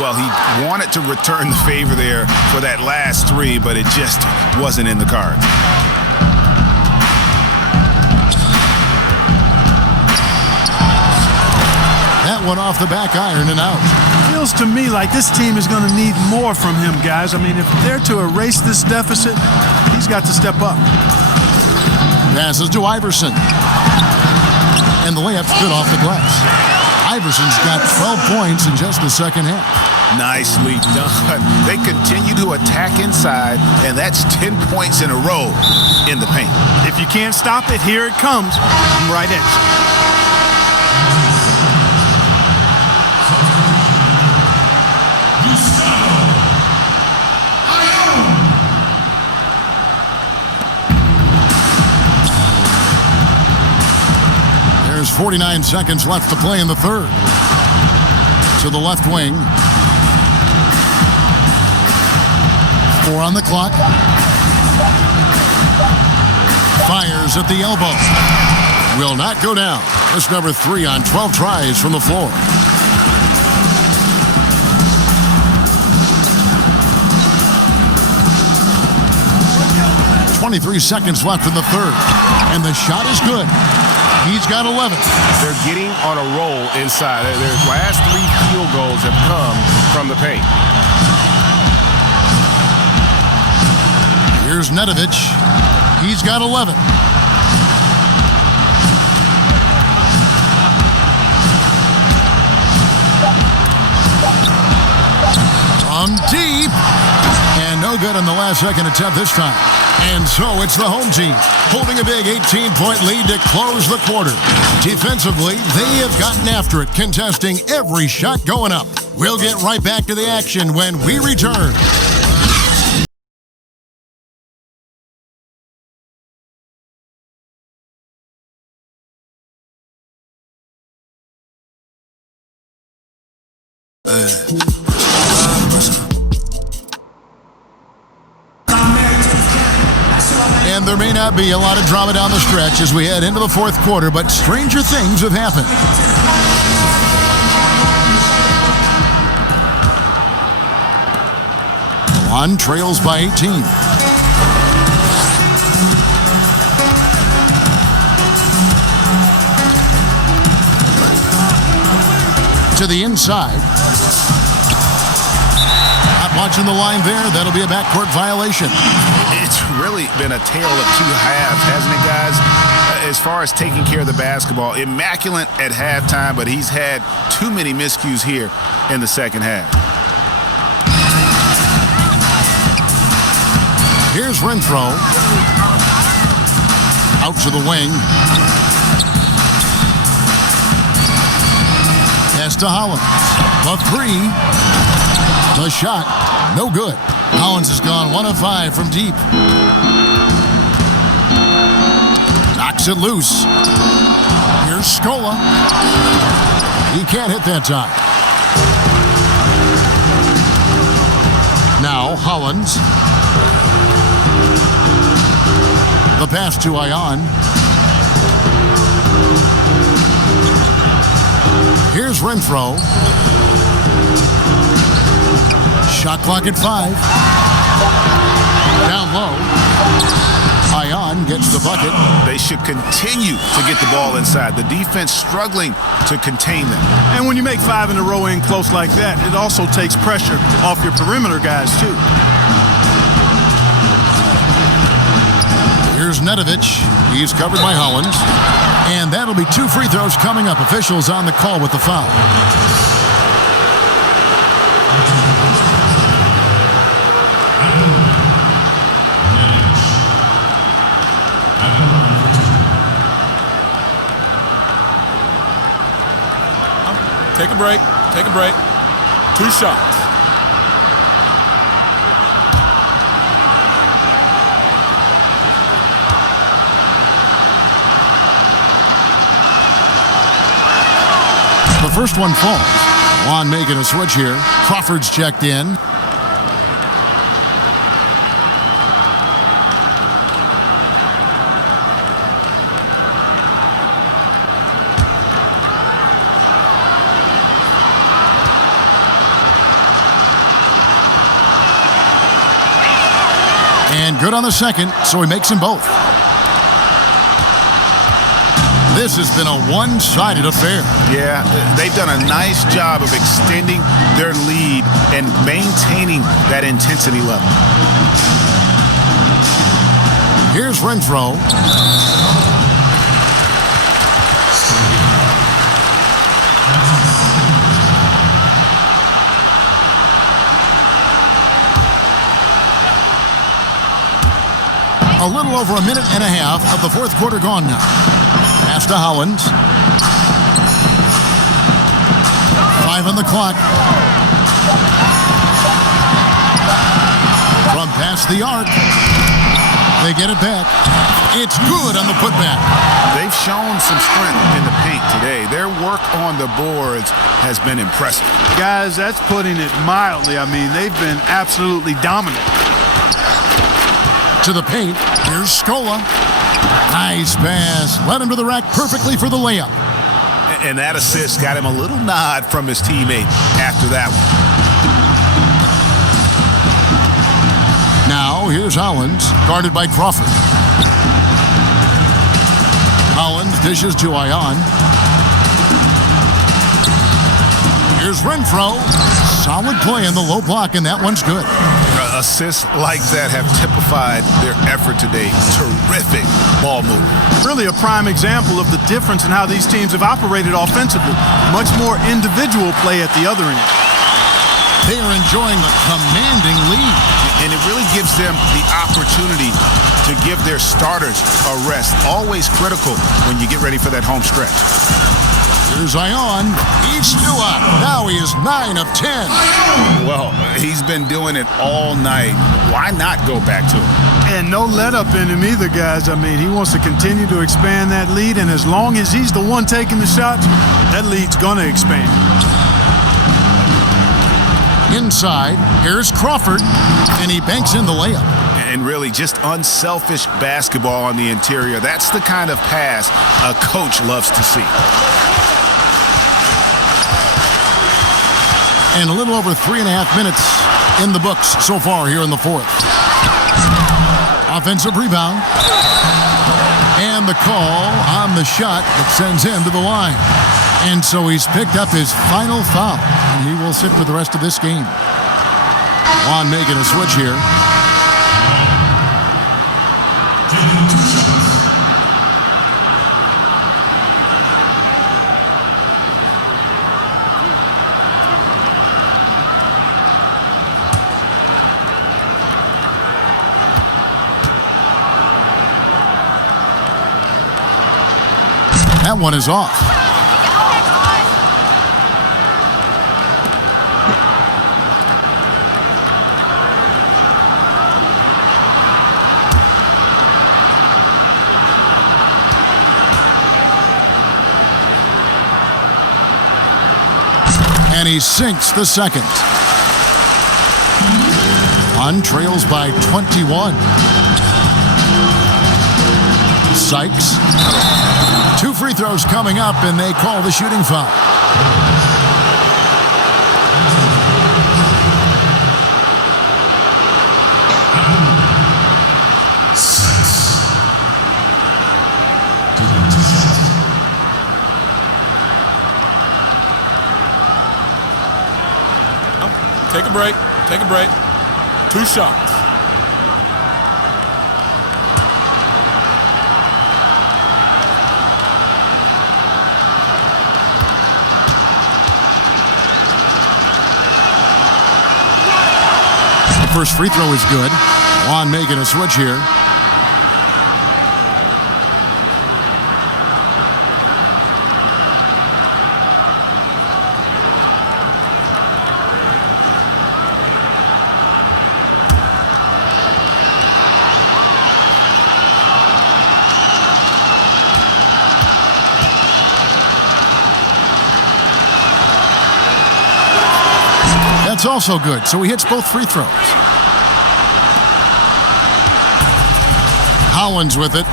Well, he wanted to return the favor there for that last 3, but it just wasn't in the cards. That one off the back iron and out. Feels to me like this team is going to need more from him, guys. I mean, if they're to erase this deficit, he's got to step up. Passes to Iverson. And the layup's good off the glass. Iverson's got 12 points in just the second half. Nicely done. They continue to attack inside, and that's 10 points in a row in the paint. If you can't stop it, here it comes. I'm right at you. There's 49 seconds left to play in the third. To the left wing. 4 on the clock. Fires at the elbow. Will not go down. That's number 3 on 12 tries from the floor. .23 seconds left in the third. And the shot is good. He's got 11. They're getting on a roll inside. Their last 3 field goals have come from the paint. Here's Nedovic. He's got 11. From deep. And no good on the last second attempt this time. And so it's the home team holding a big 18-point lead to close the quarter. Defensively, they have gotten after it, contesting every shot going up. We'll get right back to the action when we return. And there may not be a lot of drama down the stretch as we head into the fourth quarter, but stranger things have happened. Milan trails by 18. To the inside. Not watching the line there. That'll be a backcourt violation. It's really been a tale of two halves, hasn't it, guys? As far as taking care of the basketball, immaculate at halftime, but he's had too many miscues here in the second half. Here's Renfro. Out to the wing. Pass to Hollins. The three. The shot. No good. Hollins has gone 1 of 5 from deep. Knocks it loose. Here's Scola. He can't hit that time. Now Hollins. The pass to Ion. Here's Renfro. Shot clock at 5. Down low. Ion gets the bucket. They should continue to get the ball inside. The defense struggling to contain them. And when you make 5 in a row in close like that, it also takes pressure off your perimeter guys, too. Here's Nedovic. He's covered by Hollins. And that'll be 2 free throws coming up. Officials on the call with the foul. Take a break. Take a break. 2 shots. The first one falls. Juan making a switch here. Crawford's checked in. And good on the second, so he makes them both. This has been a one-sided affair. Yeah, they've done a nice job of extending their lead and maintaining that intensity level. Here's Renfro. A little over a minute and a half of the fourth quarter gone now. Pass to Hollins. 5 on the clock. From past the arc. They get it back. It's good on the putback. They've shown some strength in the paint today. Their work on the boards has been impressive. Guys, that's putting it mildly. I mean, they've been absolutely dominant. To the paint. Here's Scola. Nice pass. Led him to the rack perfectly for the layup. And that assist got him a little nod from his teammate after that one. Now, here's Hollins, guarded by Crawford. Hollins dishes to Ion. Here's Renfro. Solid play in the low block, and that one's good. Assists like that have typified their effort today. Terrific ball movement. Really a prime example of the difference in how these teams have operated offensively. Much more individual play at the other end. They are enjoying the commanding lead. And it really gives them the opportunity to give their starters a rest. Always critical when you get ready for that home stretch. Here's Ion. He's still up. Now he is 9 of 10. Well, he's been doing it all night. Why not go back to it? And no let-up in him either, guys. I mean, he wants to continue to expand that lead, and as long as he's the one taking the shots, that lead's going to expand. Inside, here's Crawford, and he banks in the layup. And really just unselfish basketball on the interior. That's the kind of pass a coach loves to see. And a little over 3.5 minutes in the books so far here in the fourth. Offensive rebound. And the call on the shot that sends him to the line. And so he's picked up his final foul. And he will sit for the rest of this game. Juan making a switch here. Taking 2 shots. That one is off. And he sinks the second. On trails by 21. Sykes. 2 free throws coming up, and they call the shooting foul. Take a break. Take a break. 2 shots. The first free throw is good. Juan making a switch here. That's also good, so he hits both free throws. Collins with it.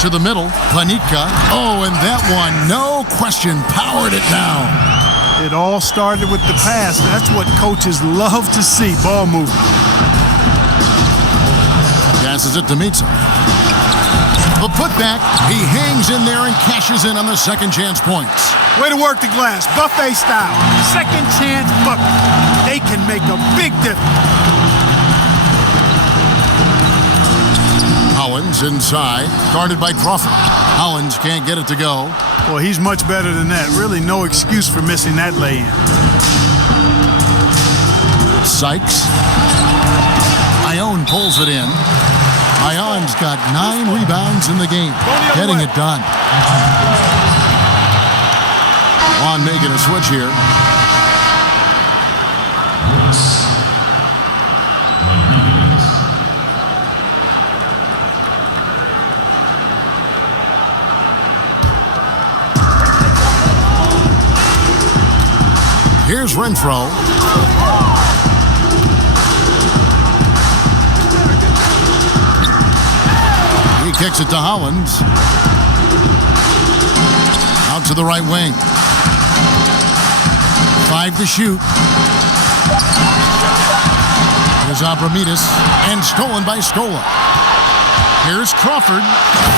To the middle, Panica. Oh, and that one, no question, powered it down. It all started with the pass. That's what coaches love to see, ball movement. Passes it to Mitza. The putback, he hangs in there and cashes in on the second chance points. Way to work the glass, buffet style. Second chance bucket. They can make a big difference. Hollins inside, guarded by Crawford. Hollins can't get it to go. Well, he's much better than that. Really no excuse for missing that lay-in. Sykes. Ion pulls it in. Ion's got 9 rebounds in the game, getting it done. Juan making a switch here. Here's Renfro. He kicks it to Hollins. Out to the right wing. 5 to shoot. Here's Abramides, and stolen by Scola. Here's Crawford.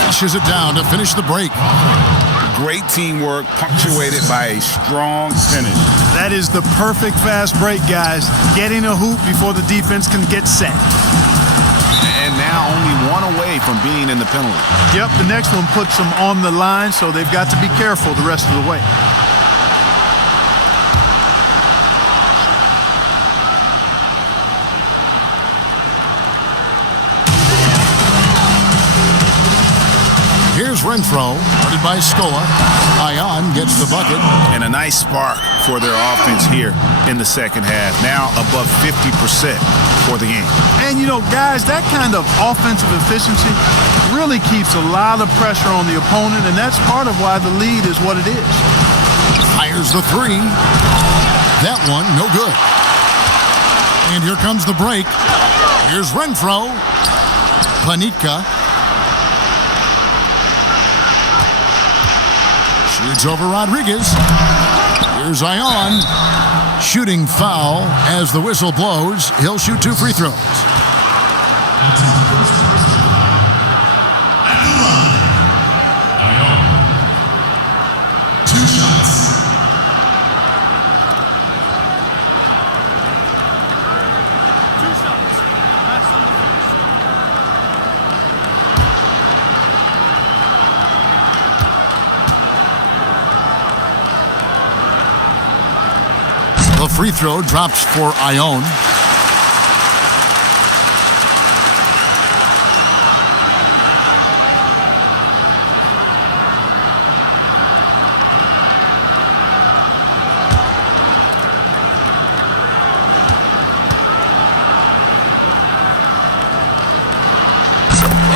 Flushes it down to finish the break. Great teamwork punctuated by a strong finish. That is the perfect fast break, guys. Getting a hoop before the defense can get set. And now only one away from being in the penalty. Yep, the next one puts them on the line, so they've got to be careful the rest of the way. Here's Renfro, guarded by Scola. Ion gets the bucket. And a nice spark for their offense here in the second half. Now above 50% for the game. And, you know, guys, that kind of offensive efficiency really keeps a lot of pressure on the opponent, and that's part of why the lead is what it is. Fires the three. That one, no good. And here comes the break. Here's Renfro. Panitka. Shoots over Rodriguez. Here's Ion. Shooting foul as the whistle blows. He'll shoot 2 free throws. At the line, Ion. 2 shots. The free throw drops for Ion.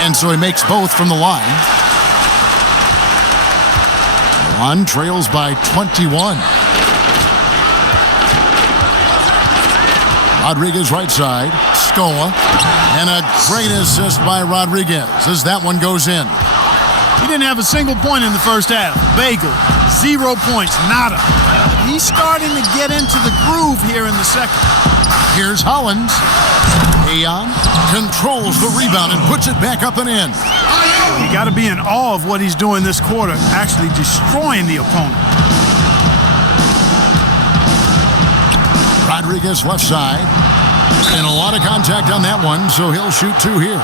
And so he makes both from the line. Milan trails by 21. Rodriguez right side. Scola. And a great assist by Rodriguez as that one goes in. He didn't have a single point in the first half. Bagel, 0 points, nada. He's starting to get into the groove here in the second. Here's Hollins. Ayon controls the rebound and puts it back up and in. You got to be in awe of what he's doing this quarter, actually destroying the opponent. Rodriguez left side. And a lot of contact on that one, so he'll shoot 2 here.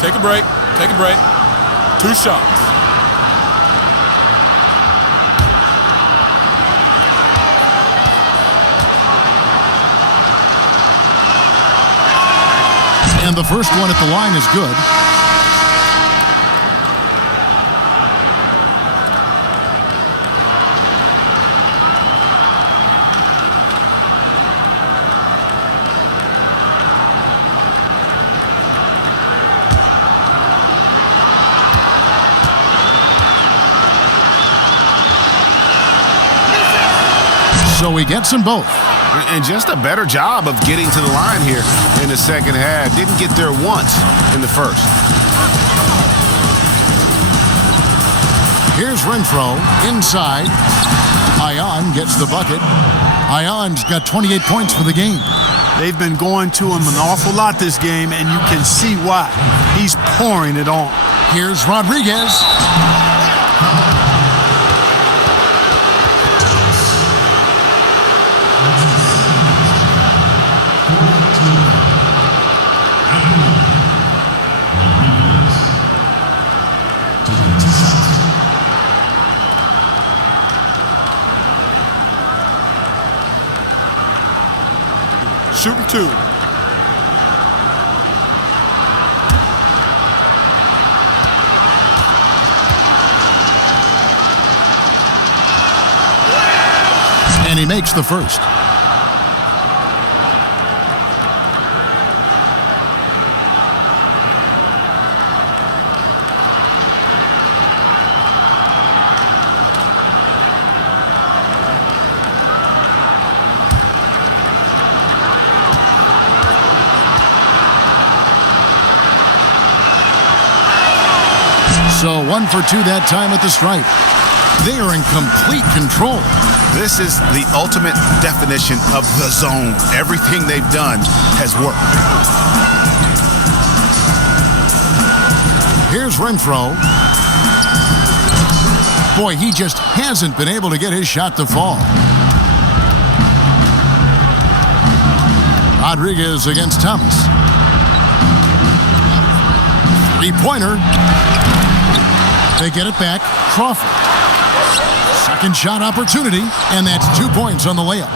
Take a break. Take a break. 2 shots. And the first one at the line is good. So he gets them both. And just a better job of getting to the line here in the second half. Didn't get there once in the first. Here's Renfro inside. Ion gets the bucket. Ion's got 28 points for the game. They've been going to him an awful lot this game, and you can see why. He's pouring it on. Here's Rodriguez. Shooting 2. And he makes the first. So 1 for 2 that time at the stripe. They are in complete control. This is the ultimate definition of the zone. Everything they've done has worked. Here's Renfro. Boy, he just hasn't been able to get his shot to fall. Rodriguez against Thomas. Three-pointer. They get it back. Crawford. Second shot opportunity, and that's 2 points on the layup.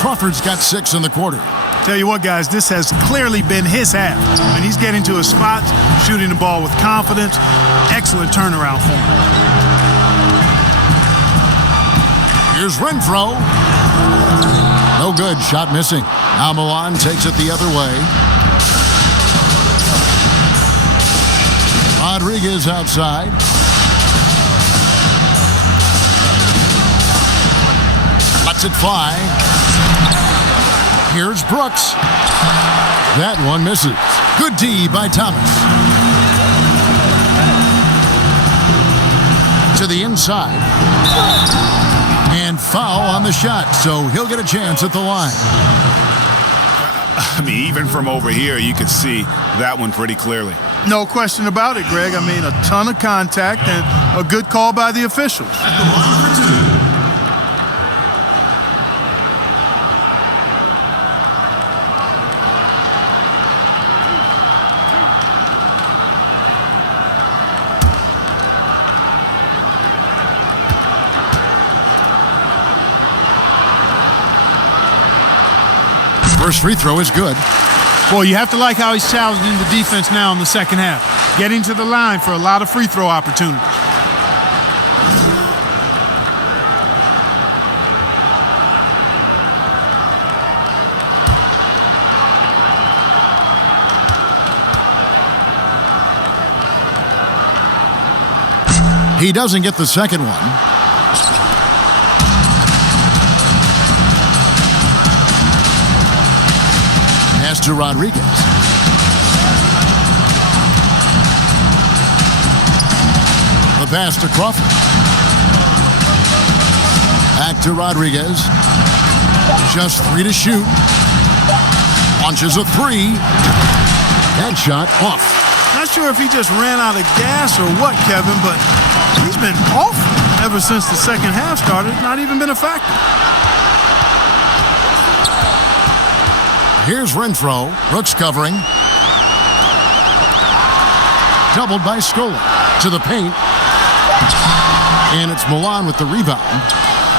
Crawford's got 6 in the quarter. Tell you what, guys, this has clearly been his half. And he's getting to his spots, shooting the ball with confidence. Excellent turnaround for him. Here's Renfro. No good. Shot missing. Now Milan takes it the other way. Rodriguez outside. Lets it fly. Here's Brooks. That one misses. Good D by Thomas. To the inside. And foul on the shot, so he'll get a chance at the line. I mean, even from over here, you could see that one pretty clearly. No question about it, Greg. I mean, a ton of contact and a good call by the officials. At the line for 2. First free throw is good. Boy, you have to like how he's challenging the defense now in the second half. Getting to the line for a lot of free throw opportunities. He doesn't get the second one. Pass to Rodriguez. The pass to Crawford. Back to Rodriguez. Just 3 to shoot. Launches a 3. That shot off. Not sure if he just ran out of gas or what, Kevin, but he's been awful ever since the second half started. Not even been a factor. Here's Renfro. Brooks covering. Doubled by Scola. To the paint. And it's Milan with the rebound.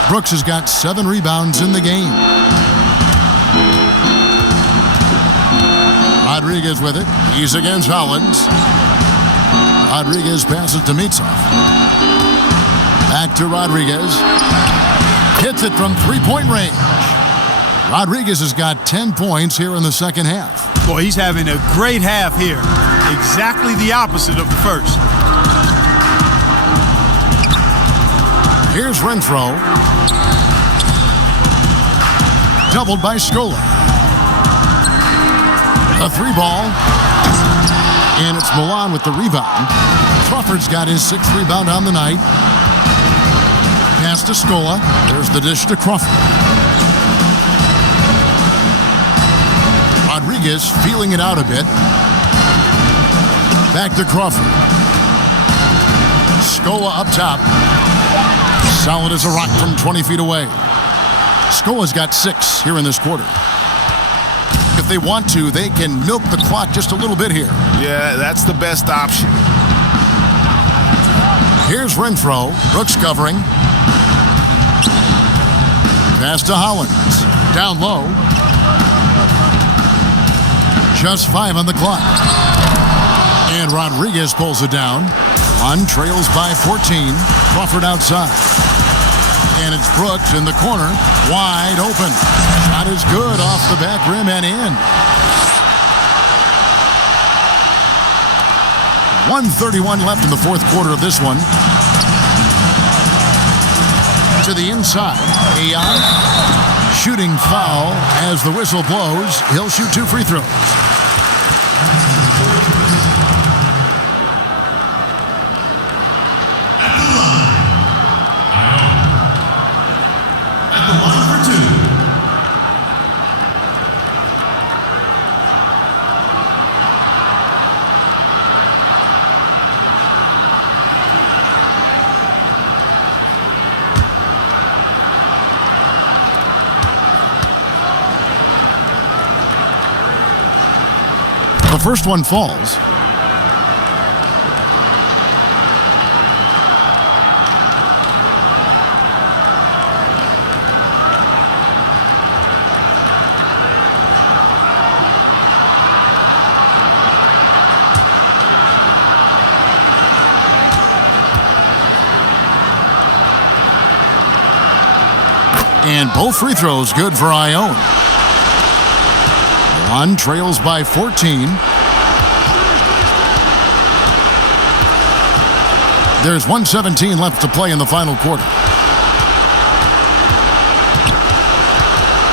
Brooks has got 7 rebounds in the game. Rodriguez with it. He's against Hollins. Rodriguez passes to Mitsov. Back to Rodriguez. Hits it from 3-point range. Rodriguez has got 10 points here in the second half. Boy, he's having a great half here. Exactly the opposite of the first. Here's Renfro. Doubled by Scola. A 3-ball. And it's Milan with the rebound. Crawford's got his 6th rebound on the night. Pass to Scola. There's the dish to Crawford. Rodriguez feeling it out a bit. Back to Crawford. Scola up top. Solid as a rock from 20 feet away. Scola's got 6 here in this quarter. If they want to, they can milk the clock just a little bit here. Yeah, that's the best option. Here's Renfro. Brooks covering. Pass to Hollins. Down low. Just 5 on the clock. And Rodriguez pulls it down. One trails by 14. Crawford outside. And it's Brooks in the corner. Wide open. Shot is good off the back rim and in. 1:31 left in the fourth quarter of this one. To the inside. AI. Shooting foul as the whistle blows. He'll shoot 2 free throws. first one falls. And both free throws good for Ione. Milan trails by 14. There's 1:17 left to play in the final quarter.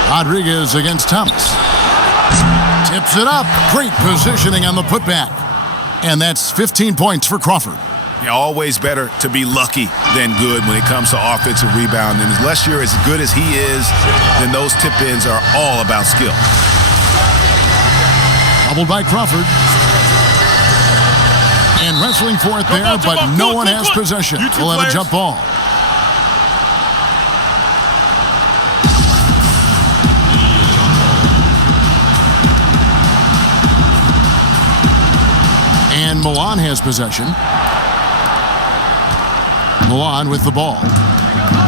Rodriguez against Thomas. Tips it up. Great positioning on the putback. And that's 15 points for Crawford. Yeah, always better to be lucky than good when it comes to offensive rebounding. Unless you're as good as he is, then those tip-ins are all about skill. Doubled by Crawford. And wrestling for it there, but no one has possession. We'll have a jump ball. And Milan has possession. Milan with the ball.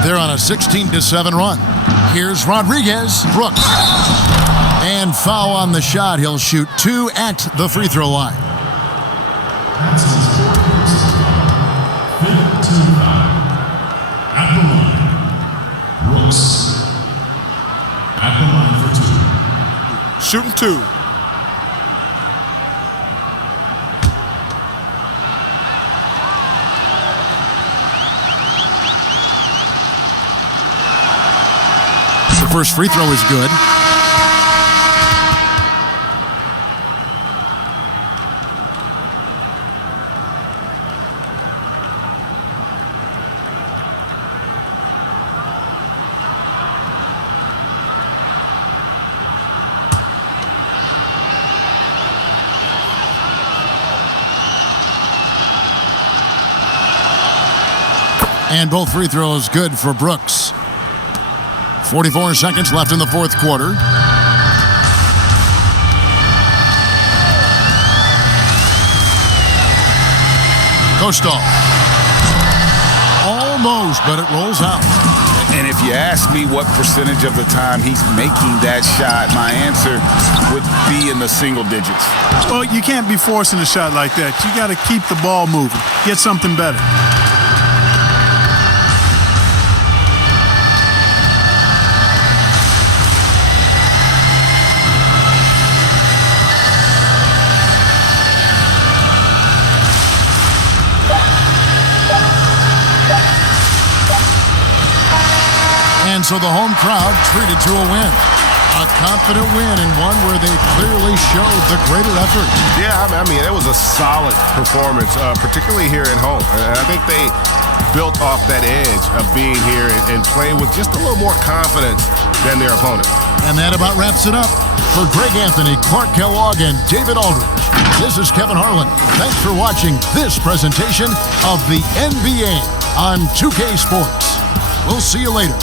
They're on a 16-7 run. Here's Rodriguez. Brooks. And foul on the shot. He'll shoot 2 at the free throw line. That's his 15-5. At the line, Brooks. At the line for 2. Shooting 2. The first free throw is good. And both free throws good for Brooks. 44 seconds left in the fourth quarter. Kostal. Almost, but it rolls out. And if you ask me what percentage of the time he's making that shot, my answer would be in the single digits. Well, you can't be forcing a shot like that. You got to keep the ball moving. Get something better. And so the home crowd treated to a win. A confident win and one where they clearly showed the greater effort. Yeah, I mean, it was a solid performance, particularly here at home. And I think they built off that edge of being here and playing with just a little more confidence than their opponent. And that about wraps it up. For Greg Anthony, Clark Kellogg, and David Aldridge, this is Kevin Harlan. Thanks for watching this presentation of the NBA on 2K Sports. We'll see you later.